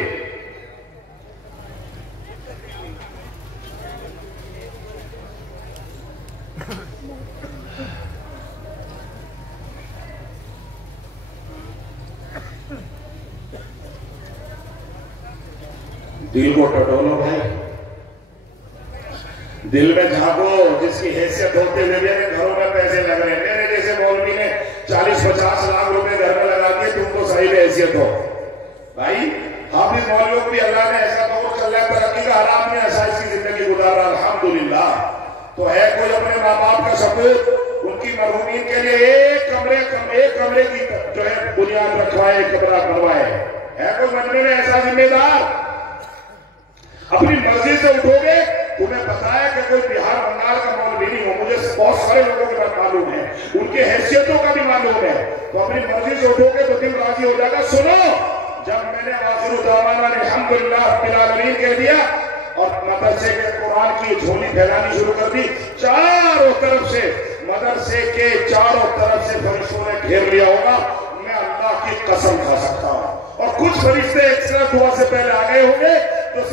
دل کو ٹٹولو بھائی، دل میں جھانکو، جس کی حیثیت ہوتے ہوئے بھی گھروں میں پیسے لگ رہے ہیں۔ میرے جیسے مولوی نے 40-50 لاکھ روپے گھر میں لگا دیے، تم کو صحیح حیثیت ہو بھائی۔ حافظ مولویوں کو بھی اللہ نے ایسا دور چل رہا ہے، ترقی کا ہر آدمی ایسا اس کی زندگی گزار رہا الحمدللہ۔ تو ہے کوئی اپنے ماں باپ کا سپوت ان کی مرحومین کے لیے ایک کمرے کی جو ہے بنیاد رکھوائے، کمرہ بنوائے؟ ہے کوئی مجمع میں ایسا ذمہ دار؟ اپنی مرضی سے اٹھو گے، تمہیں پتا ہے کہ کوئی بہار بنگال کا مولوی نہیں ہو، مجھے بہت سارے لوگوں کے بات معلوم ہے، ان کی حیثیتوں کا بھی معلوم ہے، تو اپنی مرضی سے اٹھو گے تو دل راضی ہو جائے گا۔ سنو، جب میں نے آخر دعوانا الحمدللہ رب العالمین کہہ دیا اور مدرسے کے قرآن کی جھولی پھیلانی شروع کر دی، چاروں طرف سے مدرسے کے چاروں طرف سے فرشتوں نے گھیر لیا ہوگا، میں اللہ کی قسم کھا سکتا ہوں۔ اور کچھ فرشتے ایکسٹرا دعا سے پہلے آ گئے ہوں گے تو